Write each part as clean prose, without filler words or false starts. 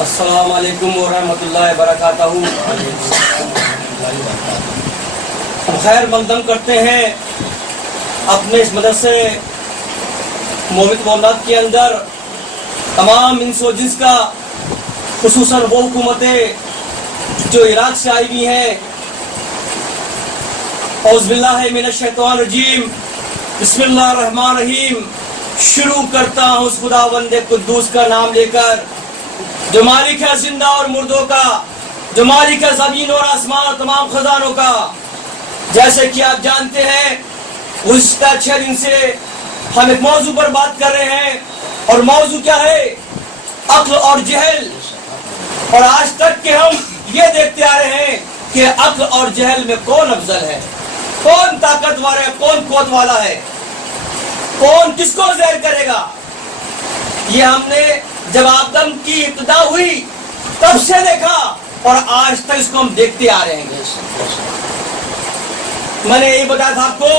السلام علیکم ورحمۃ اللہ وبرکاتہ۔ ہم خیر مقدم کرتے ہیں اپنے اس مدرسے موحد مولاد کے اندر تمام انس و جنس کا، خصوصاً وہ حکومتیں جو عراق سے آئی ہوئی ہیں۔ اعوذ باللہ من الشیطان الرجیم، بسم اللہ الرحمن الرحیم۔ شروع کرتا ہوں اس خداوند قدوس کا نام لے کر، جو مالک ہے زندہ اور مردوں کا، جو مالک ہے زمین اور آسمان اور تمام خزانوں کا۔ جیسے کہ آپ جانتے ہیں گزشتہ 6 دن سے ہم ایک موضوع پر بات کر رہے ہیں، اور موضوع کیا ہے؟ عقل اور جہل۔ اور آج تک کہ ہم یہ دیکھتے آ رہے ہیں کہ عقل اور جہل میں کون افضل ہے، کون طاقتور ہے، کون قوت والا ہے، کون کس کو زہر کرے گا۔ یہ ہم نے جب آدم کی ابتدا ہوئی تب سے دیکھا، اور آج تک اس کو ہم دیکھتے آ رہے ہیں۔ میں نے یہی بتایا تھا آپ کو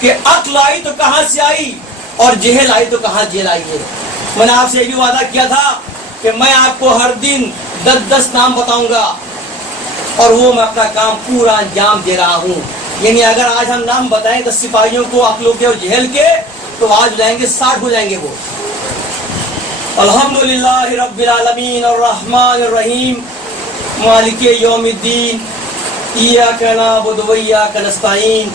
کہ عقل آئی تو کہاں سے آئی، اور جہل آئی تو کہاں جہل آئی ہے۔ میں نے آپ سے یہ بھی وعدہ کیا تھا کہ میں آپ کو ہر دن 10 نام بتاؤں گا، اور وہ میں اپنا کام پورا انجام دے رہا ہوں۔ یعنی اگر آج ہم نام بتائیں 10 سپاہیوں کو عقلوں کے اور جہل کے، تو آج جائیں گے 60 ہو جائیں گے وہ۔ الحمدللہ رب العالمین الرحمن الرحیم مالک یوم الدین ایاک نعبد و ایاک نستعین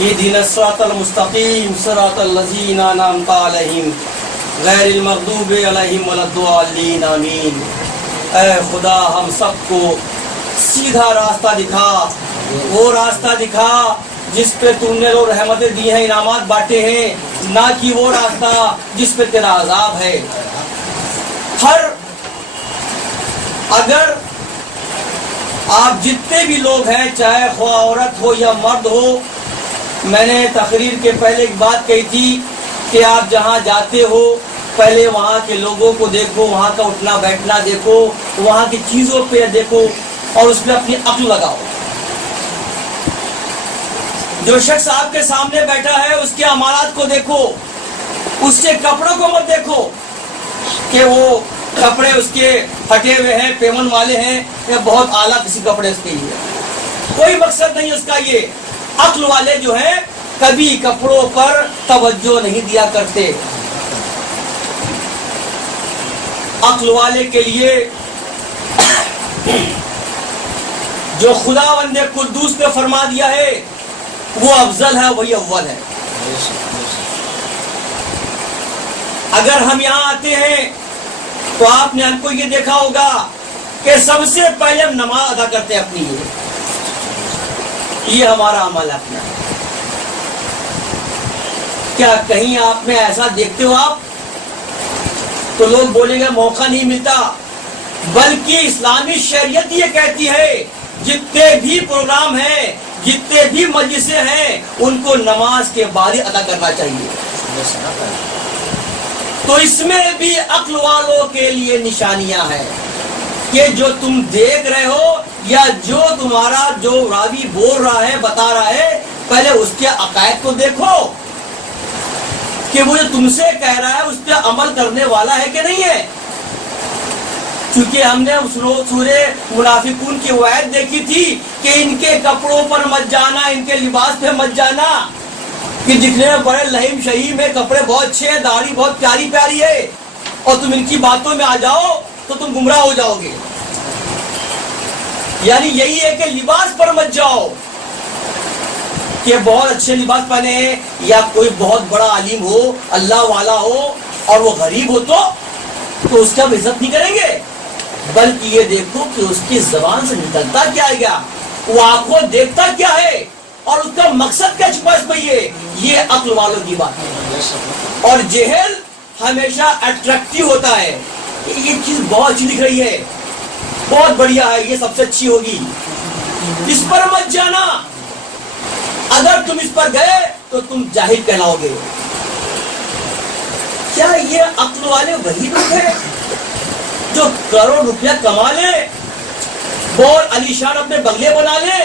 اہدنا الصراط المستقیم صراط الذین انعمت علیہم غیر المغضوب علیہم ولا الضالین آمین۔ اے خدا ہم سب کو سیدھا راستہ دکھا، وہ راستہ دکھا جس پہ تم نے وہ رحمتیں دی ہیں، انعامات بانٹے ہیں، نہ کہ وہ راستہ جس پہ تیرا عذاب ہے۔ اگر آپ جتنے بھی لوگ ہیں، چاہے خواہ عورت ہو یا مرد ہو، میں نے تقریر کے پہلے ایک بات کہی تھی کہ آپ جہاں جاتے ہو پہلے وہاں کے لوگوں کو دیکھو، وہاں کا اٹھنا بیٹھنا دیکھو، وہاں کی چیزوں پہ دیکھو، اور اس پہ اپنی عقل لگاؤ۔ جو شخص آپ کے سامنے بیٹھا ہے اس کے امارات کو دیکھو، اس کے کپڑوں کو مت دیکھو کہ وہ کپڑے اس کے پھٹے ہوئے ہیں، پیمن والے ہیں، یا بہت اعلیٰ کسی کپڑے اس کے لیے۔ کوئی مقصد نہیں اس کا۔ یہ عقل والے جو ہیں کبھی کپڑوں پر توجہ نہیں دیا کرتے۔ عقل والے کے لیے جو خداوند قدوس نے فرما دیا ہے وہ افضل ہے، وہی اول ہے۔ اگر ہم یہاں آتے ہیں تو آپ نے ہم کو یہ دیکھا ہوگا کہ سب سے پہلے ہم نماز ادا کرتے ہیں اپنی، یہ ہمارا عمل ہے اپنا۔ کیا کہیں آپ میں ایسا دیکھتے ہو آپ؟ تو لوگ بولیں گے موقع نہیں ملتا، بلکہ اسلامی شریعت یہ کہتی ہے جتنے بھی پروگرام ہیں، جتنے بھی مجلسیں ہیں، ان کو نماز کے بعد ادا کرنا چاہیے۔ تو اس میں بھی عقل والوں کے لیے نشانیاں ہیں کہ جو تم دیکھ رہے ہو یا جو تمہارا جو راوی بول رہا ہے، بتا رہا ہے، پہلے اس کے عقائد کو دیکھو کہ وہ جو تم سے کہہ رہا ہے اس پہ عمل کرنے والا ہے کہ نہیں ہے۔ چونکہ ہم نے سورہ منافقون کی وہ آیت دیکھی تھی کہ ان کے کپڑوں پر مت جانا، ان کے لباس پہ مت جانا، کہ دکھنے میں بڑے لہیم شہیم ہے، کپڑے بہت اچھے ہیں، داڑھی بہت پیاری پیاری ہے، اور تم ان کی باتوں میں آ جاؤ تو تم گمراہ ہو جاؤ گے۔ یعنی یہی ہے کہ لباس پر مت جاؤ کہ بہت اچھے لباس پہنے ہیں، یا کوئی بہت بڑا عالم ہو، اللہ والا ہو، اور وہ غریب ہو تو اس کا عزت نہیں کریں گے، بلکہ یہ دیکھو کہ اس کی زبان سے نکلتا کیا ہے، وہ آپ کو دیکھتا کیا ہے، اور اس کا مقصد کیا چھپا اس میں۔ یہ عقل والوں کی بات ہے۔ اور جہل ہمیشہ اٹریکٹیو ہوتا ہے، یہ چیز بہت اچھی دکھ رہی ہے، بہت بڑھیا ہے، یہ سب سے اچھی ہوگی، اس پر مت جانا۔ اگر تم اس پر گئے تو تم جاہل کہلاؤ گے۔ کیا یہ عقل والے وہی لوگ ہیں جو کروڑ روپیہ کما لیں، بہت عالیشان اپنے بنگلے بنا لیں،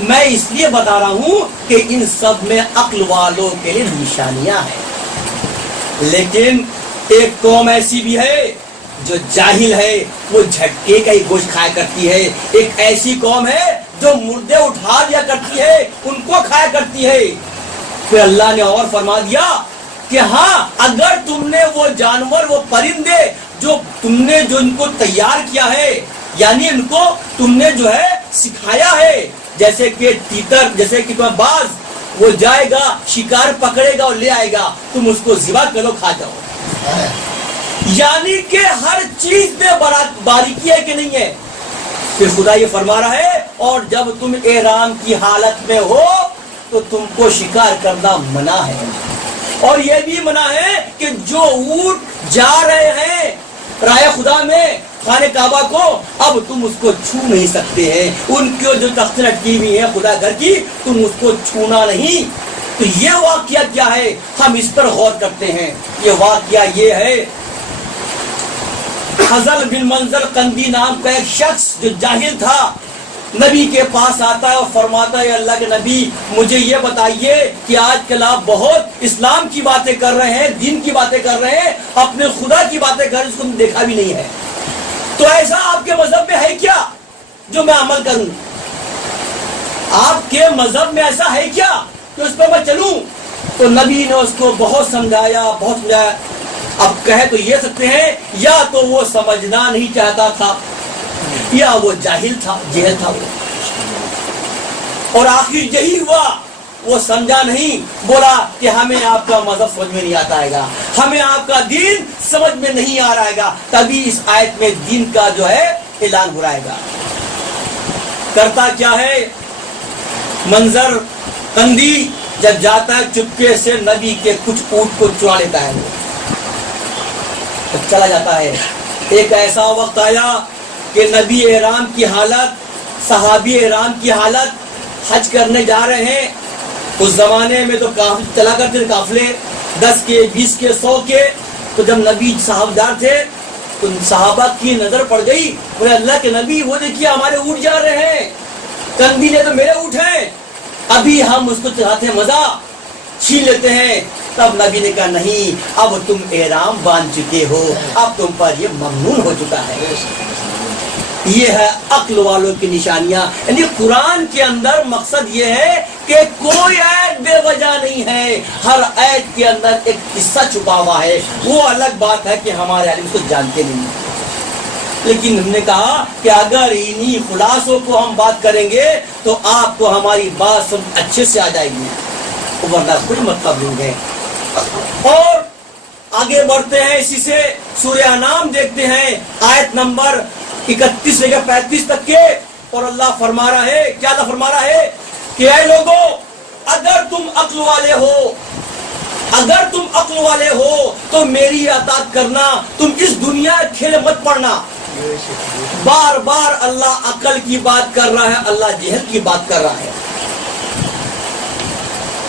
میں اس لیے بتا رہا ہوں کہ ان سب میں عقل والوں کے لیے نشانیاں ہیں. لیکن ایک قوم ایسی بھی ہے جو جاہل ہے، وہ جھٹکے کا ہی گوشت کھایا کرتی ہے. ایک ایسی قوم ہے جو مردے اٹھا دیا کرتی ہے، ان کو کھایا کرتی ہے. پھر اللہ نے اور فرما دیا کہ ہاں اگر تم نے وہ جانور، وہ پرندے جو تم نے جو ان کو تیار کیا ہے، یعنی ان کو تم نے جو ہے سکھایا ہے، جیسے کہ تیتر، جیسے کہ باز، وہ جائے گا شکار پکڑے گا اور لے آئے گا، تم اس کو ذبح کرو کھا جاؤ. یعنی کہ ہر چیز میں باریکی ہے کہ نہیں ہے. پھر خدا یہ فرما رہا ہے اور جب تم احرام کی حالت میں ہو تو تم کو شکار کرنا منع ہے. اور یہ بھی منع ہے کہ جو اونٹ جا رہے ہیں راہ خدا میں خانہ کعبہ کو، اب تم اس کو چھو نہیں سکتے ہیں. ان کی جو تختیں لٹکی ہوئی ہیں خدا گھر کی، تم اس کو چھونا نہیں. تو یہ واقعہ کیا ہے، ہم اس پر غور کرتے ہیں. یہ واقعہ یہ ہے، حضل بن منظر قندی نام کا ایک شخص جو جاہل تھا، نبی کے پاس آتا ہے اور فرماتا ہے اللہ کے نبی مجھے یہ بتائیے کہ آج کل آپ بہت اسلام کی باتیں کر رہے ہیں، دین کی باتیں کر رہے ہیں، اپنے خدا کی باتیں کر رہے ہیں، اس کو دیکھا بھی نہیں ہے. تو ایسا آپ کے مذہب میں ہے کیا جو میں عمل کروں؟ آپ کے مذہب میں ایسا ہے کیا کہ اس پہ میں چلوں؟ تو نبی نے اس کو بہت سمجھایا، بہت سمجھایا. اب کہہ تو یہ سکتے ہیں یا تو وہ سمجھنا نہیں چاہتا تھا یا وہ جاہل تھا، جہل تھا وہ. اور آخر یہی ہوا، وہ سمجھا نہیں، بولا کہ ہمیں آپ کا مذہب سمجھ میں نہیں آتا ہے گا، ہمیں آپ کا دین سمجھ میں نہیں آ رہا ہے گا. تبھی اس آیت میں دین کا جو ہے اعلان ہو رہا ہے گا. کرتا کیا ہے منظر قندی، جب جاتا ہے چپکے سے نبی کے کچھ اونٹ کو چرا لیتا ہے، وہ چلا جاتا ہے. ایک ایسا وقت آیا کہ نبی احرام کی حالت، صحابی احرام کی حالت حج کرنے جا رہے ہیں. اس زمانے میں تو چلا کرتے تھے قافلے 10 کے 20 کے 100 کے. تو جب نبی صحابدار تھے تو صحابہ کی نظر پڑ گئی، بولے اللہ کے نبی وہ دیکھیے ہمارے اونٹ جا رہے ہیں، کندی نے تو میرے اونٹ ہیں، ابھی ہم اس کو چڑھاتے مزہ چھین لیتے ہیں. تب نبی نے کہا نہیں، اب تم احرام باندھ چکے ہو، اب تم پر یہ ممنون ہو چکا ہے. یہ ہے عقل والوں کی نشانیاں. یعنی قرآن کے اندر مقصد یہ ہے کہ کوئی آیت بے وجہ نہیں ہے، ہر آیت کے اندر ایک قصہ چھپا ہوا ہے. وہ الگ بات ہے کہ ہمارے عالم کو جانتے نہیں، لیکن ہم نے کہا کہ اگر انہی خلاصوں کو ہم بات کریں گے تو آپ کو ہماری بات سب اچھے سے آ جائے گی، ورنہ کوئی مطلب نہیں ہے. اور آگے بڑھتے ہیں، اسی سے سورہ انعام دیکھتے ہیں آیت نمبر 31 سے 35 تک کے. اور اللہ فرما رہا ہے، کیا اللہ فرما رہا ہے کہ اے لوگوں اگر تم عقل والے ہو، اگر تم عقل والے ہو تو میری اطاعت کرنا، تم اس دنیا کھیل مت پڑنا. بار بار اللہ عقل کی بات کر رہا ہے، اللہ جہل کی بات کر رہا ہے.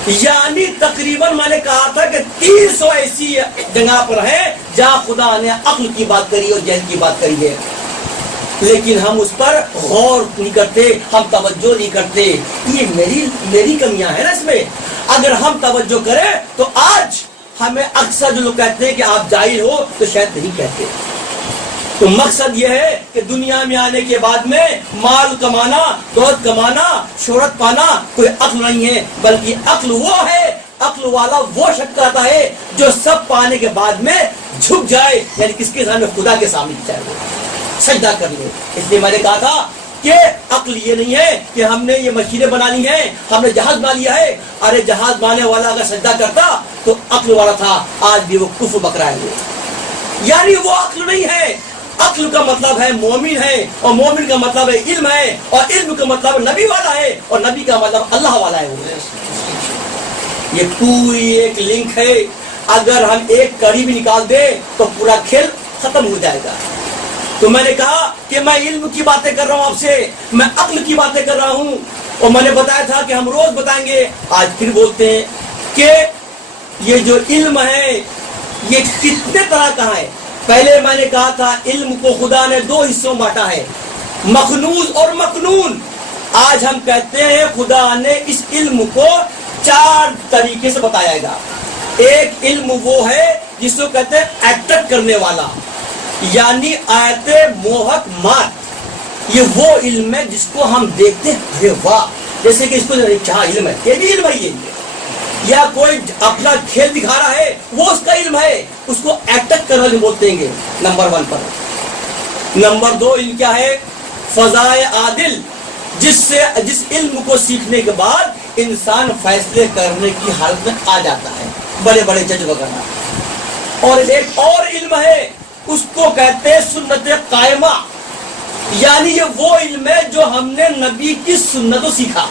یعنی تقریباً میں نے کہا تھا کہ 300 ایسی جگہ پر ہیں جہاں خدا نے عقل کی بات کری اور جہل کی بات کری ہے، لیکن ہم اس پر غور نہیں کرتے، ہم توجہ نہیں کرتے. یہ میری کمیاں ہیں نا اس میں. اگر ہم توجہ کریں تو آج ہمیں اکثر جو لوگ کہتے ہیں کہ آپ جاہل ہو تو شاید نہیں کہتے. تو مقصد یہ ہے کہ دنیا میں آنے کے بعد میں مال کمانا، دولت کمانا، شہرت پانا کوئی عقل نہیں ہے، بلکہ عقل وہ ہے، عقل والا وہ شخص کہتا ہے جو سب پانے کے بعد میں جھک جائے، یعنی کس کے سامنے؟ خدا کے سامنے جائے، وہ سجدہ کر لے. اس لیے میں نے کہا تھا کہ عقل یہ نہیں ہے کہ ہم نے یہ مشینیں بنا لی ہیں، ہم نے جہاز بنا لیا ہے. ارے جہاز بنانے والا اگر سجدہ کرتا تو عقل والا تھا، آج بھی وہ کفر بک رہا ہے. وہ یعنی وہ عقل نہیں ہے. عقل کا مطلب ہے مومن ہے، اور مومن کا مطلب ہے علم ہے، اور علم کا مطلب نبی والا ہے، اور نبی کا مطلب اللہ والا ہے. یہ پوری ایک لنک ہے. اگر ہم ایک کڑی بھی نکال دیں تو پورا کھیل ختم ہو جائے گا. تو میں نے کہا کہ میں علم کی باتیں کر رہا ہوں آپ سے، میں عقل کی باتیں کر رہا ہوں. اور میں نے بتایا تھا کہ ہم روز بتائیں گے، آج پھر بولتے ہیں کہ یہ جو علم ہے یہ کتنے طرح کا ہے. پہلے میں نے کہا تھا علم کو خدا نے 2 حصوں میں بانٹا ہے، مخنوز اور مکنون. آج ہم کہتے ہیں خدا نے اس علم کو 4 طریقے سے بتایا گا. ایک علم وہ ہے جس کو کہتے ہیں ایکٹر کرنے والا، یعنی آیت موہک مات. یہ وہ علم ہے جس کو ہم دیکھتے ہیں واہ، جیسے کہ اس کو کیا علم ہے، یہ بھی علم ہے. یہ یا کوئی اپنا کھیل دکھا رہا ہے وہ اس کا علم ہے، اس کو ایکٹر کرنا بولتے ہیں. نمبر 1 پر. نمبر 2 علم کیا ہے؟ فضائے عادل، جس علم کو سیکھنے کے بعد انسان فیصلے کرنے کی حالت میں آ جاتا ہے، بڑے بڑے جج وغیرہ. اور ایک اور علم ہے، اس کو کہتے ہیں سنت قائمہ، یعنی یہ وہ علم ہے جو ہم نے نبی کی سنت کو سیکھا.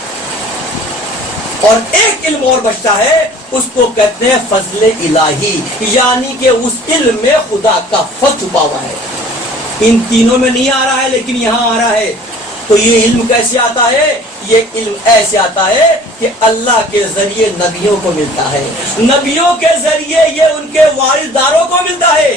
اور ایک علم اور بچتا ہے، اس کو کہتے ہیں فضل الہی، یعنی کہ اس علم میں خدا کا فضل چھپا ہوا ہے. ان تینوں میں نہیں آ رہا ہے لیکن یہاں آ رہا ہے. تو یہ علم کیسے آتا ہے؟ یہ علم ایسے آتا ہے کہ اللہ کے ذریعے نبیوں کو ملتا ہے، نبیوں کے ذریعے یہ ان کے وارثداروں کو ملتا ہے،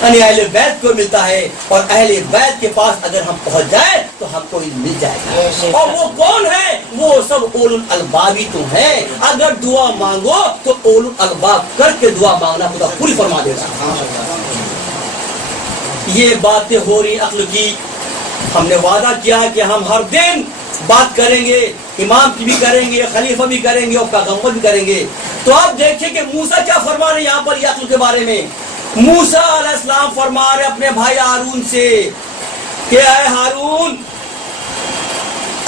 یعنی اہل بیت کو ملتا ہے. اور اہل بیت کے پاس اگر ہم پہنچ جائیں تو ہم کو علم مل جائے گا. اور وہ کون ہے؟ وہ سب اولو الالباب ہی تو ہیں. اگر دعا مانگو تو اولو الالباب کر کے دعا مانگنا، خدا پوری فرما دے گا. یہ باتیں ہو رہی عقل کی. ہم نے وعدہ کیا ہے کہ ہم ہر دن بات کریں گے، امام کی بھی کریں گے، خلیفہ بھی کریں گے اور پیغمبر بھی کریں گے. تو آپ دیکھیں کہ موسیٰ کیا فرما رہے ہیں یہاں پر یہ عقل کے بارے میں. موسیٰ علیہ السلام فرما رہے اپنے بھائی ہارون سے کہ اے ہارون،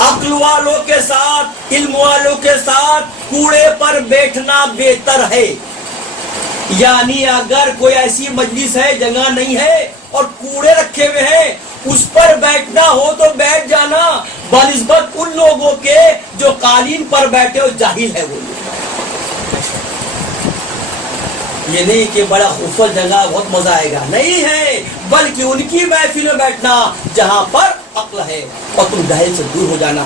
عقل والوں کے ساتھ، علم والوں کے ساتھ کوڑے پر بیٹھنا بہتر ہے. یعنی اگر کوئی ایسی مجلس ہے، جگہ نہیں ہے اور کوڑے رکھے ہوئے ہیں، اس پر بیٹھنا ہو تو بیٹھ جانا بنسبت ان لوگوں کے جو قالین پر بیٹھے ہو جاہل ہے. وہ یہ نہیں کہ بڑا خوبصورت جگہ بہت مزہ آئے گا، نہیں ہے، بلکہ ان کی محفل میں بیٹھنا جہاں پر عقل ہے اور تم جاہل سے دور ہو جانا.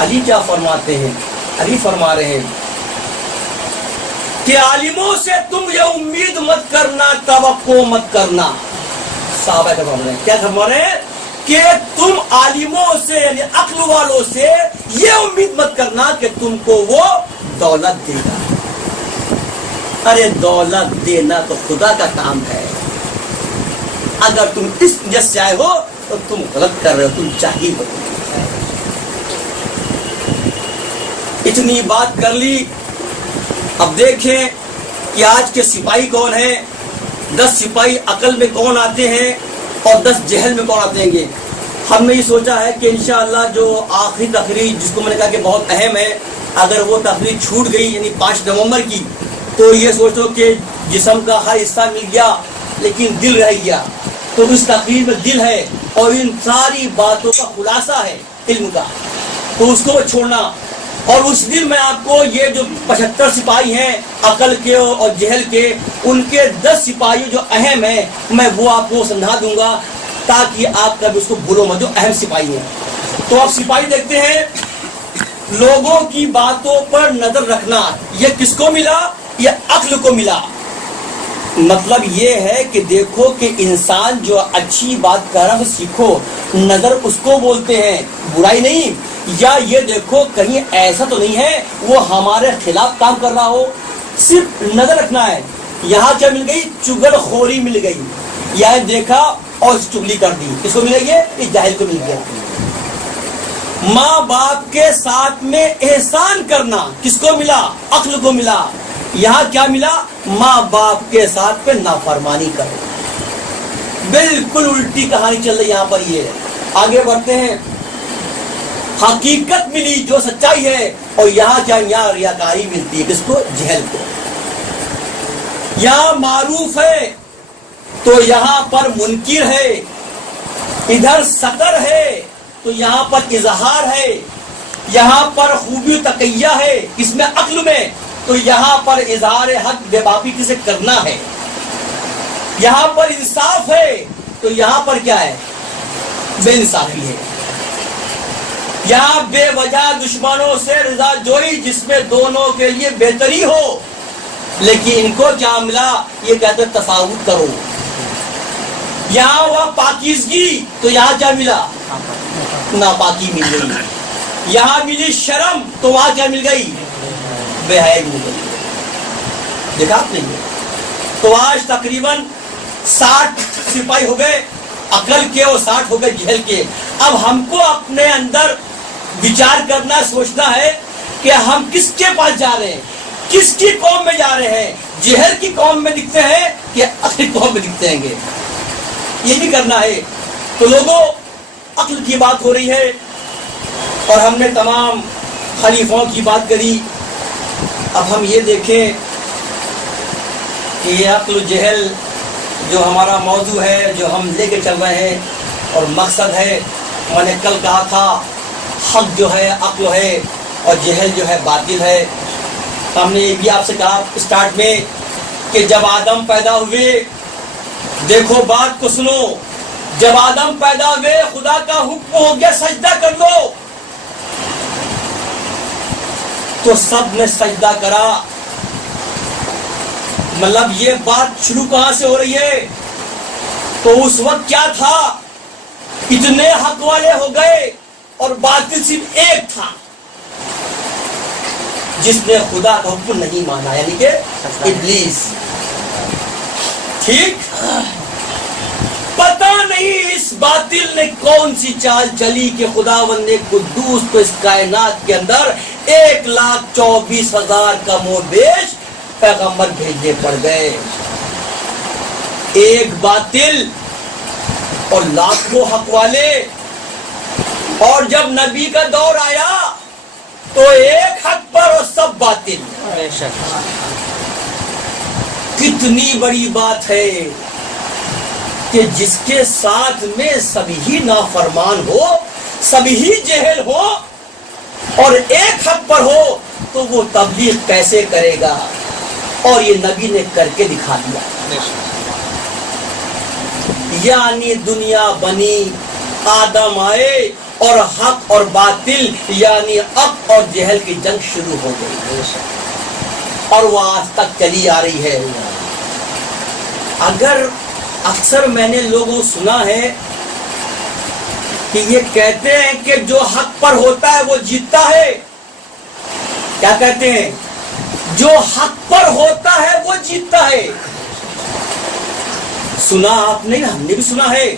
علی کیا فرماتے ہیں؟ علی فرما رہے ہیں کہ عالموں سے تم یہ امید مت کرنا، توقع مت کرنا. صحابہ کا فرما رہے ہیں، کیا فرما رہے ہیں؟ کہ تم عالموں سے یعنی عقل والوں سے یہ امید مت کرنا کہ تم کو وہ دولت دے گا. ارے دولت دینا تو خدا کا کام ہے. اگر تم اس نیت سے آئے ہو تو تم غلط کر رہے ہو، تم جاہل ہو. اتنی بات کر لی. اب دیکھیں کہ آج کے سپاہی کون ہیں. 10 سپاہی عقل میں کون آتے ہیں اور 10 جہل میں کون آتے ہیں. ہم نے یہ سوچا ہے کہ انشاءاللہ جو آخری تقریر جس کو میں نے کہا کہ بہت اہم ہے، اگر وہ تقریر چھوٹ گئی یعنی 5 نومبر کی، تو یہ سوچو کہ جسم کا ہر حصہ مل گیا لیکن دل رہ گیا. تو اس تقریر میں دل ہے اور ان ساری باتوں کا خلاصہ ہے علم کا، تو اس کو چھوڑنا. اور اس دن میں آپ کو یہ جو 75 سپاہی ہیں عقل کے اور جہل کے، ان کے 10 سپاہی جو اہم ہیں میں وہ آپ کو سمجھا دوں گا تاکہ آپ کبھی اس کو بھولو مت، جو اہم سپاہی ہیں. تو آپ سپاہی دیکھتے ہیں، لوگوں کی باتوں پر نظر رکھنا. یہ کس کو ملا؟ یہ عقل کو ملا. مطلب یہ ہے کہ دیکھو کہ انسان جو اچھی بات کر رہا ہے سیکھو. نظر اس کو بولتے ہیں، برائی نہیں. یا یہ دیکھو کہیں ایسا تو نہیں ہے وہ ہمارے خلاف کام کر رہا ہو، صرف نظر رکھنا ہے. یہاں کیا مل گئی؟ چگل خوری مل گئی. یہ دیکھا اور چگلی کر دی. کس کو ملے گی؟ اس جاہل کو مل گیا. ماں باپ کے ساتھ میں احسان کرنا کس کو ملا؟ عقل کو ملا. یہاں کیا ملا؟ ماں باپ کے ساتھ پہ نافرمانی کرو. بالکل الٹی کہانی چل رہی یہاں پر. یہ آگے بڑھتے ہیں. حقیقت ملی جو سچائی ہے، اور یہاں کیا؟ یہاں ریاکاری ملتی ہے. کس کو؟ جہل کو. یہاں معروف ہے تو یہاں پر منکر ہے. ادھر سطر ہے تو یہاں پر اظہار ہے. یہاں پر خوبی تقیہ ہے اس میں عقل میں، تو یہاں پر اظہار حق بے باپی سے کرنا ہے. یہاں پر انصاف ہے تو یہاں پر کیا ہے؟ بے انصافی ہے. یہاں بے وجہ دشمنوں سے رضا جوئی جس میں دونوں کے لیے بہتری ہو. لیکن ان کو کیا ملا؟ یہ کہتے ہیں تفاوت کرو. یہاں ہوا پاکیزگی تو یہاں کیا ملا؟ ناپاکی مل گئی. یہاں ملی شرم تو وہاں کیا مل گئی؟ بے حیائی مل گئی. دیکھا آپ نے؟ تو آج تقریباً 60 سپاہی ہو گئے عقل کے اور 60 ہو گئے جہل کے. اب ہم کو اپنے اندر وچار کرنا سوچنا ہے کہ ہم کس کے پاس جا رہے ہیں, کس کی قوم میں جا رہے ہیں. جہل کی قوم میں دکھتے ہیں یا عقل کی قوم میں دکھتے ہیں گے؟ یہ بھی کرنا ہے. تو لوگوں, عقل کی بات ہو رہی ہے اور ہم نے تمام خلیفوں کی بات کری. اب ہم یہ دیکھیں کہ یہ عقل و جہل جو ہمارا موضوع ہے, جو ہم لے کے چل رہے ہیں اور مقصد ہے, میں نے کل کہا تھا حق جو ہے عقل ہے اور جہل جو ہے باطل ہے. ہم نے یہ بھی آپ سے کہا اسٹارٹ میں کہ جب آدم پیدا ہوئے, دیکھو بات کو سنو, جب آدم پیدا ہوئے خدا کا حکم ہو گیا سجدہ کر لو, تو سب نے سجدہ کرا. مطلب یہ بات شروع کہاں سے ہو رہی ہے؟ تو اس وقت کیا تھا, اتنے حق والے ہو گئے اور باطل صرف ایک تھا جس نے خدا کا حکم نہیں مانا, یعنی کہ ابلیس. ٹھیک, پتہ نہیں اس باطل نے کون سی چال چلی کہ خداوند نے قدوس کو اس کائنات کے اندر 1,24,000 کم و بیش پیغمبر بھیجنے پڑ گئے. ایک باطل اور لاکھوں حق والے. اور جب نبی کا دور آیا تو ایک حق پر اور سب باطل. کتنی بڑی بات ہے کہ جس کے ساتھ میں سبھی نافرمان ہو, سبھی جہل ہو اور ایک حق پر ہو, تو وہ تبلیغ کیسے کرے گا؟ اور یہ نبی نے کر کے دکھا دیا. یعنی دنیا بنی, آدم آئے اور حق اور باطل یعنی حق اور جہل کی جنگ شروع ہو گئی اور وہ آج تک چلی آ رہی ہے. اگر اکثر میں نے لوگوں سنا ہے کہ یہ کہتے ہیں کہ جو حق پر ہوتا ہے وہ جیتتا ہے. کیا کہتے ہیں؟ جو حق پر ہوتا ہے وہ جیتتا ہے. سنا آپ نے, ہم نے بھی سنا ہے.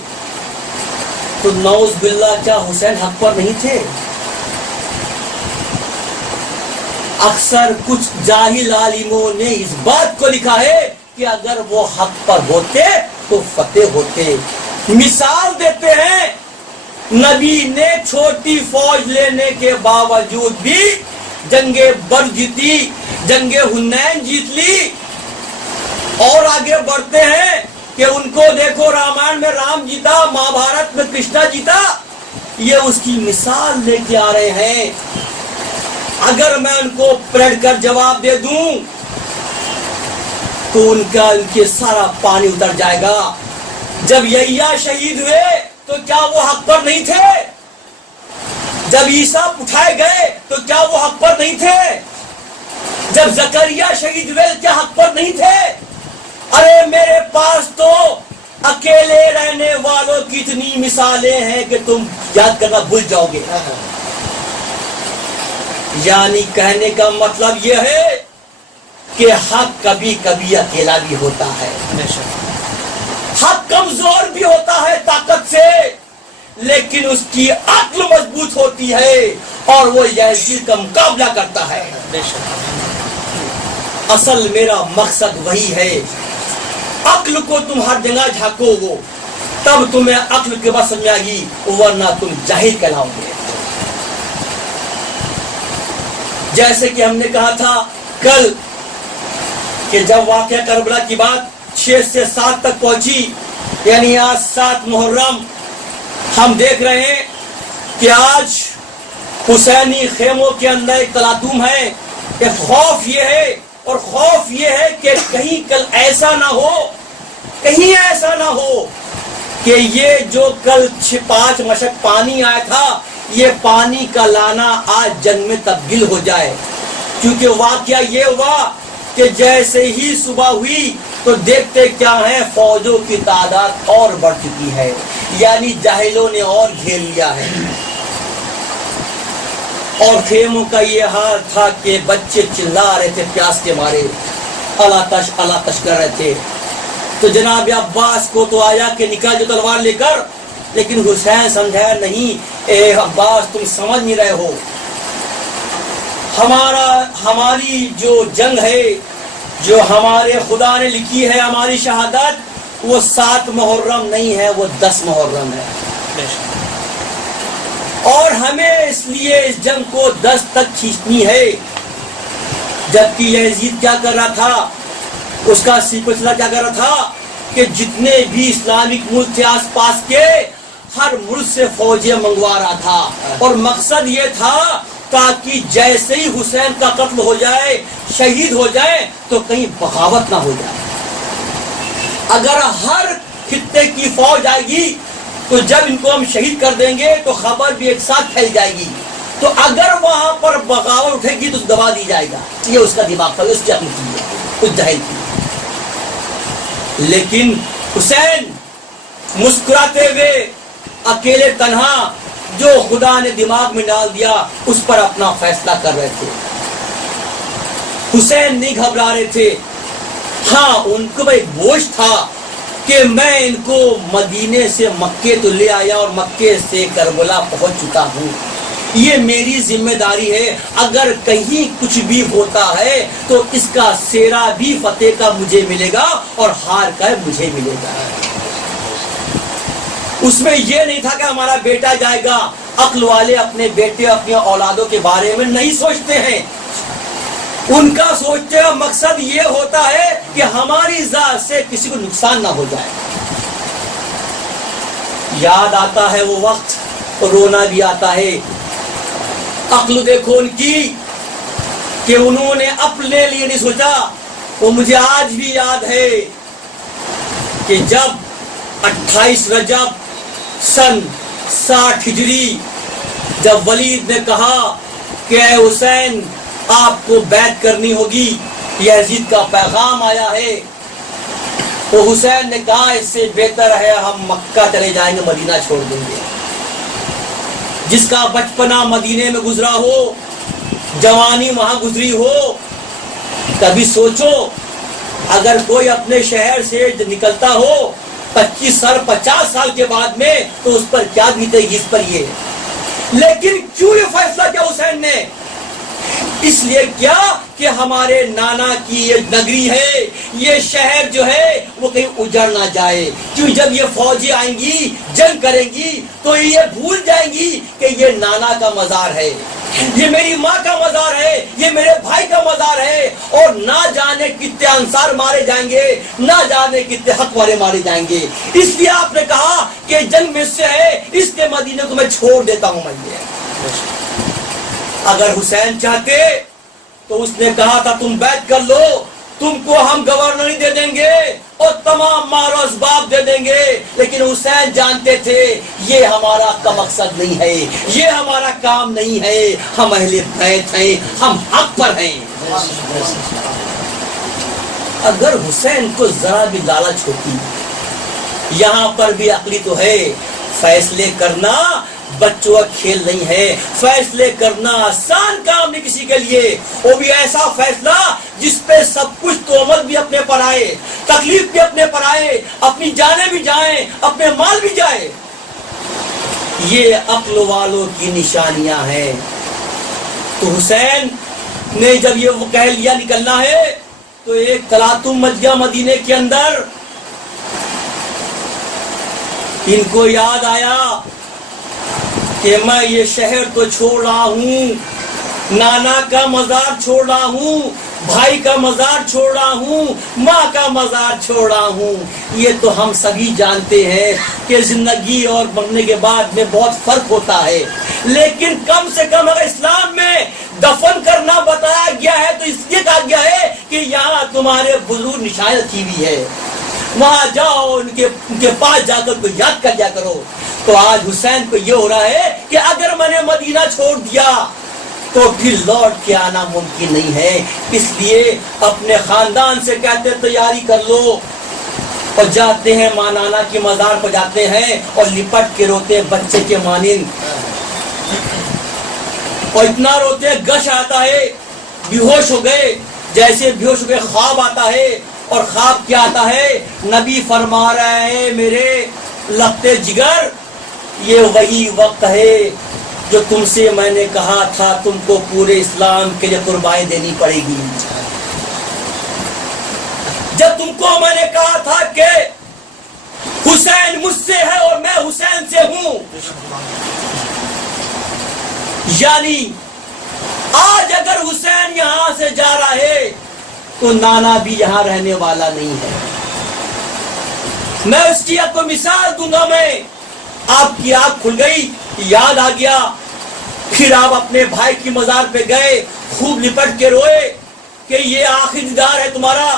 تو نعوذ باللہ, کیا حسین حق پر نہیں تھے؟ اکثر کچھ جاہل عالموں نے اس بات کو لکھا ہے کہ اگر وہ حق پر ہوتے تو فتح ہوتے. مثال دیتے ہیں, نبی نے چھوٹی فوج لینے کے باوجود بھی جنگ بدر جیتی, جنگ حنین جیت لی. اور آگے بڑھتے ہیں کہ ان کو دیکھو, رامائن میں رام جیتا, مہابھارت میں کرشنا جیتا. یہ اس کی مثال لے کے آ رہے ہیں. اگر میں ان کو پلٹ کر جواب دے دوں تو ان کے سارا پانی اتر جائے گا. جب یحییٰ شہید ہوئے تو کیا وہ حق پر نہیں تھے؟ جب عیسیٰ اٹھائے گئے تو کیا وہ حق پر نہیں تھے؟ جب زکریا شہید ہوئے کیا حق پر نہیں تھے؟ ارے میرے پاس تو اکیلے رہنے والوں کی اتنی مثالیں ہیں کہ تم یاد کرنا بھول جاؤ گے. یعنی کہنے کا مطلب یہ ہے کہ حق کبھی کبھی اکیلا بھی ہوتا ہے, حق کمزور بھی ہوتا ہے طاقت سے, لیکن اس کی عقل مضبوط ہوتی ہے اور وہ یزید کا مقابلہ کرتا ہے. اصل میرا مقصد وہی ہے. عقل کو تم ہر جگہ جھانکو گو تب تمہیں عقل کے بات سمجھ آئے گی, ورنہ تم جاہل کہلاؤ گے. جیسے کہ ہم نے کہا تھا کل کہ جب واقعہ کربلا کی بات 6 سے 7 تک پہنچی, یعنی آج 7 محرم, ہم دیکھ رہے ہیں کہ آج حسینی خیموں کے اندر ایک تلادم ہے. ایک خوف یہ ہے, اور خوف یہ ہے کہ کہیں کل ایسا نہ ہو, کہیں ایسا نہ ہو کہ یہ جو کل 5 مشک پانی آیا تھا, یہ پانی کا لانا آج جنگ میں تبدیل ہو جائے. کیونکہ واقعہ یہ ہوا کہ جیسے ہی صبح ہوئی تو دیکھتے کیا ہے، فوجوں کی تعداد اور بڑھ چکی ہے، یعنی جاہلوں نے اور گھیر لیا ہے۔ اور خیموں کا یہ حال تھا کہ بچے چلا رہے تھے پیاس کے مارے، اللہ تش کر رہے تھے۔ تو جناب عباس کو تو آیا کہ نکال جو تلوار لے کر، لیکن حسین سمجھایا نہیں، اے عباس تم سمجھ نہیں رہے ہو، ہماری جو جنگ ہے، جو ہمارے خدا نے لکھی ہے ہماری شہادت، وہ 7 محرم نہیں ہے، وہ 10 محرم ہے، اور ہمیں اس لیے اس جنگ کو 10 تک کھینچنی ہے۔ جبکہ یزید کیا کر رہا تھا، اس کا سلسلہ کیا کر رہا تھا کہ جتنے بھی اسلامک ملک تھے آس پاس کے، ہر ملک سے فوجیں منگوا رہا تھا، اور مقصد یہ تھا تاکہ جیسے ہی حسین کا قتل ہو جائے، شہید ہو جائے، تو کہیں بغاوت نہ ہو جائے۔ اگر ہر خطے کی فوج آئے گی تو جب ان کو ہم شہید کر دیں گے تو خبر بھی ایک ساتھ پھیل جائے گی، تو اگر وہاں پر بغاوت اٹھے گی تو دبا دی جائے گا۔ یہ اس کا دماغ تھا، اس کی عقل تھی، کچھ جہل تھی۔ لیکن حسین مسکراتے ہوئے اکیلے تنہا جو خدا نے دماغ میں ڈال دیا اس پر اپنا فیصلہ کر رہے تھے۔ حسین نہیں گھبرا رہے تھے، ہاں ان کو ایک بوجھ تھا کہ میں ان کو مدینے سے مکے تو لے آیا اور مکے سے کربلا پہنچ چکا ہوں، یہ میری ذمہ داری ہے، اگر کہیں کچھ بھی ہوتا ہے تو اس کا سیرا بھی فتح کا مجھے ملے گا اور ہار کا مجھے ملے گا۔ اس میں یہ نہیں تھا کہ ہمارا بیٹا جائے گا، عقل والے اپنے بیٹے اپنی اولادوں کے بارے میں نہیں سوچتے ہیں، ان کا سوچتے کا مقصد یہ ہوتا ہے کہ ہماری ذات سے کسی کو نقصان نہ ہو جائے۔ یاد آتا ہے وہ وقت، رونا بھی آتا ہے۔ عقل دیکھو ان کی کہ انہوں نے اپنے لیے نہیں سوچا۔ وہ مجھے آج بھی یاد ہے کہ جب 28 رجب سن 60 ہجری جب ولید نے کہا کہ اے حسین آپ کو بیعت کرنی ہوگی، یزید کا پیغام آیا ہے، تو حسین نے کہا اس سے بہتر ہے ہم مکہ چلے جائیں گے، مدینہ چھوڑ دیں گے۔ جس کا بچپنا مدینے میں گزرا ہو، جوانی وہاں گزری ہو، کبھی سوچو اگر کوئی اپنے شہر سے نکلتا ہو 25 سال 50 سال کے بعد میں تو اس پر کیا بیتے گی، اس پر یہ۔ لیکن کیوں یہ فیصلہ کیا حسین نے؟ اس لیے کیا کہ ہمارے نانا کی یہ نگری ہے، یہ شہر جو ہے وہ کہیں اجڑ نہ جائے، کیوں جب یہ فوجیں آئیں گی جنگ کریں گی تو یہ بھول جائیں گی کہ یہ نانا کا مزار ہے، یہ میری ماں کا مزار ہے، یہ میرے بھائی کا مزار ہے، اور نہ جانے کتنے انصار مارے جائیں گے، نہ جانے کتنے حق والے مارے جائیں گے۔ اس لیے آپ نے کہا کہ جنگ میں سے ہے، اس کے مدینے کو میں چھوڑ دیتا ہوں۔ میں اگر حسین چاہتے تو اس نے کہا تھا تم بیعت کر لو، تم کو ہم گورنری دے دیں گے اور تمام مال و اسباب دے دیں گے، لیکن حسین جانتے تھے یہ ہمارا کا مقصد نہیں ہے، یہ ہمارا کام نہیں ہے، ہم اہل بیت ہیں، ہم حق پر ہیں۔ اگر حسین کو ذرا بھی لالچ ہوتی، یہاں پر بھی عقلی تو ہے، فیصلے کرنا بچوں کا کھیل نہیں ہے، فیصلے کرنا آسان کام نہیں کسی کے لیے، وہ بھی ایسا فیصلہ جس پہ سب کچھ تومت بھی اپنے پر آئے، تکلیف بھی اپنے پر آئے، اپنی جانیں بھی جائیں، اپنے مال بھی جائے۔ یہ عقل والوں کی نشانیاں ہیں۔ تو حسین نے جب یہ وہ کہہ لیا نکلنا ہے تو ایک تلاطم مچ گیا مدینے کے اندر۔ ان کو یاد آیا کہ میں یہ شہر تو چھوڑ رہا ہوں، نانا کا مزار چھوڑ رہا ہوں، بھائی کا مزار چھوڑ رہا ہوں، ماں کا مزار چھوڑ رہا ہوں۔ یہ تو ہم سبھی جانتے ہیں کہ زندگی اور مرنے کے بعد میں بہت فرق ہوتا ہے، لیکن کم سے کم اگر اسلام میں دفن کرنا بتایا گیا ہے تو اس لیے کہا گیا ہے کہ یہاں تمہارے بزرگ نشان رکھی ہوئی ہے، وہاں جاؤ، ان کے پاس جا کر کو یاد کر جا کرو۔ تو آج حسین کو یہ ہو رہا ہے کہ اگر میں نے مدینہ چھوڑ دیا تو پھر لوٹ کے آنا ممکن نہیں ہے. اس لیے اپنے خاندان سے کہتے تیاری کر لو. اور جاتے ہیں ماں نانا کی مزار پر جاتے ہیں اور لپٹ کے روتے بچے کے مانند, اور اتنا روتے گش آتا ہے, بیہوش ہو گئے. جیسے بیہوش ہو گئے خواب آتا ہے, اور خواب کیا آتا ہے؟ نبی فرما رہے ہیں میرے لگتے جگر, یہ وہی وقت ہے جو تم سے میں نے کہا تھا تم کو پورے اسلام کے لیے قربانی دینی پڑے گی. جب تم کو میں نے کہا تھا کہ حسین مجھ سے ہے اور میں حسین سے ہوں, یعنی آج اگر حسین یہاں سے جا رہا ہے تو نانا بھی یہاں رہنے والا نہیں ہے. میں اس کی آپ کو مثال دوں گا. میں آپ کی آنکھ کھل گئی, یاد آ گیا, پھر آپ اپنے بھائی کی مزار پہ گئے, خوب لپٹ کے روئے کہ یہ آخری دیدار ہے تمہارا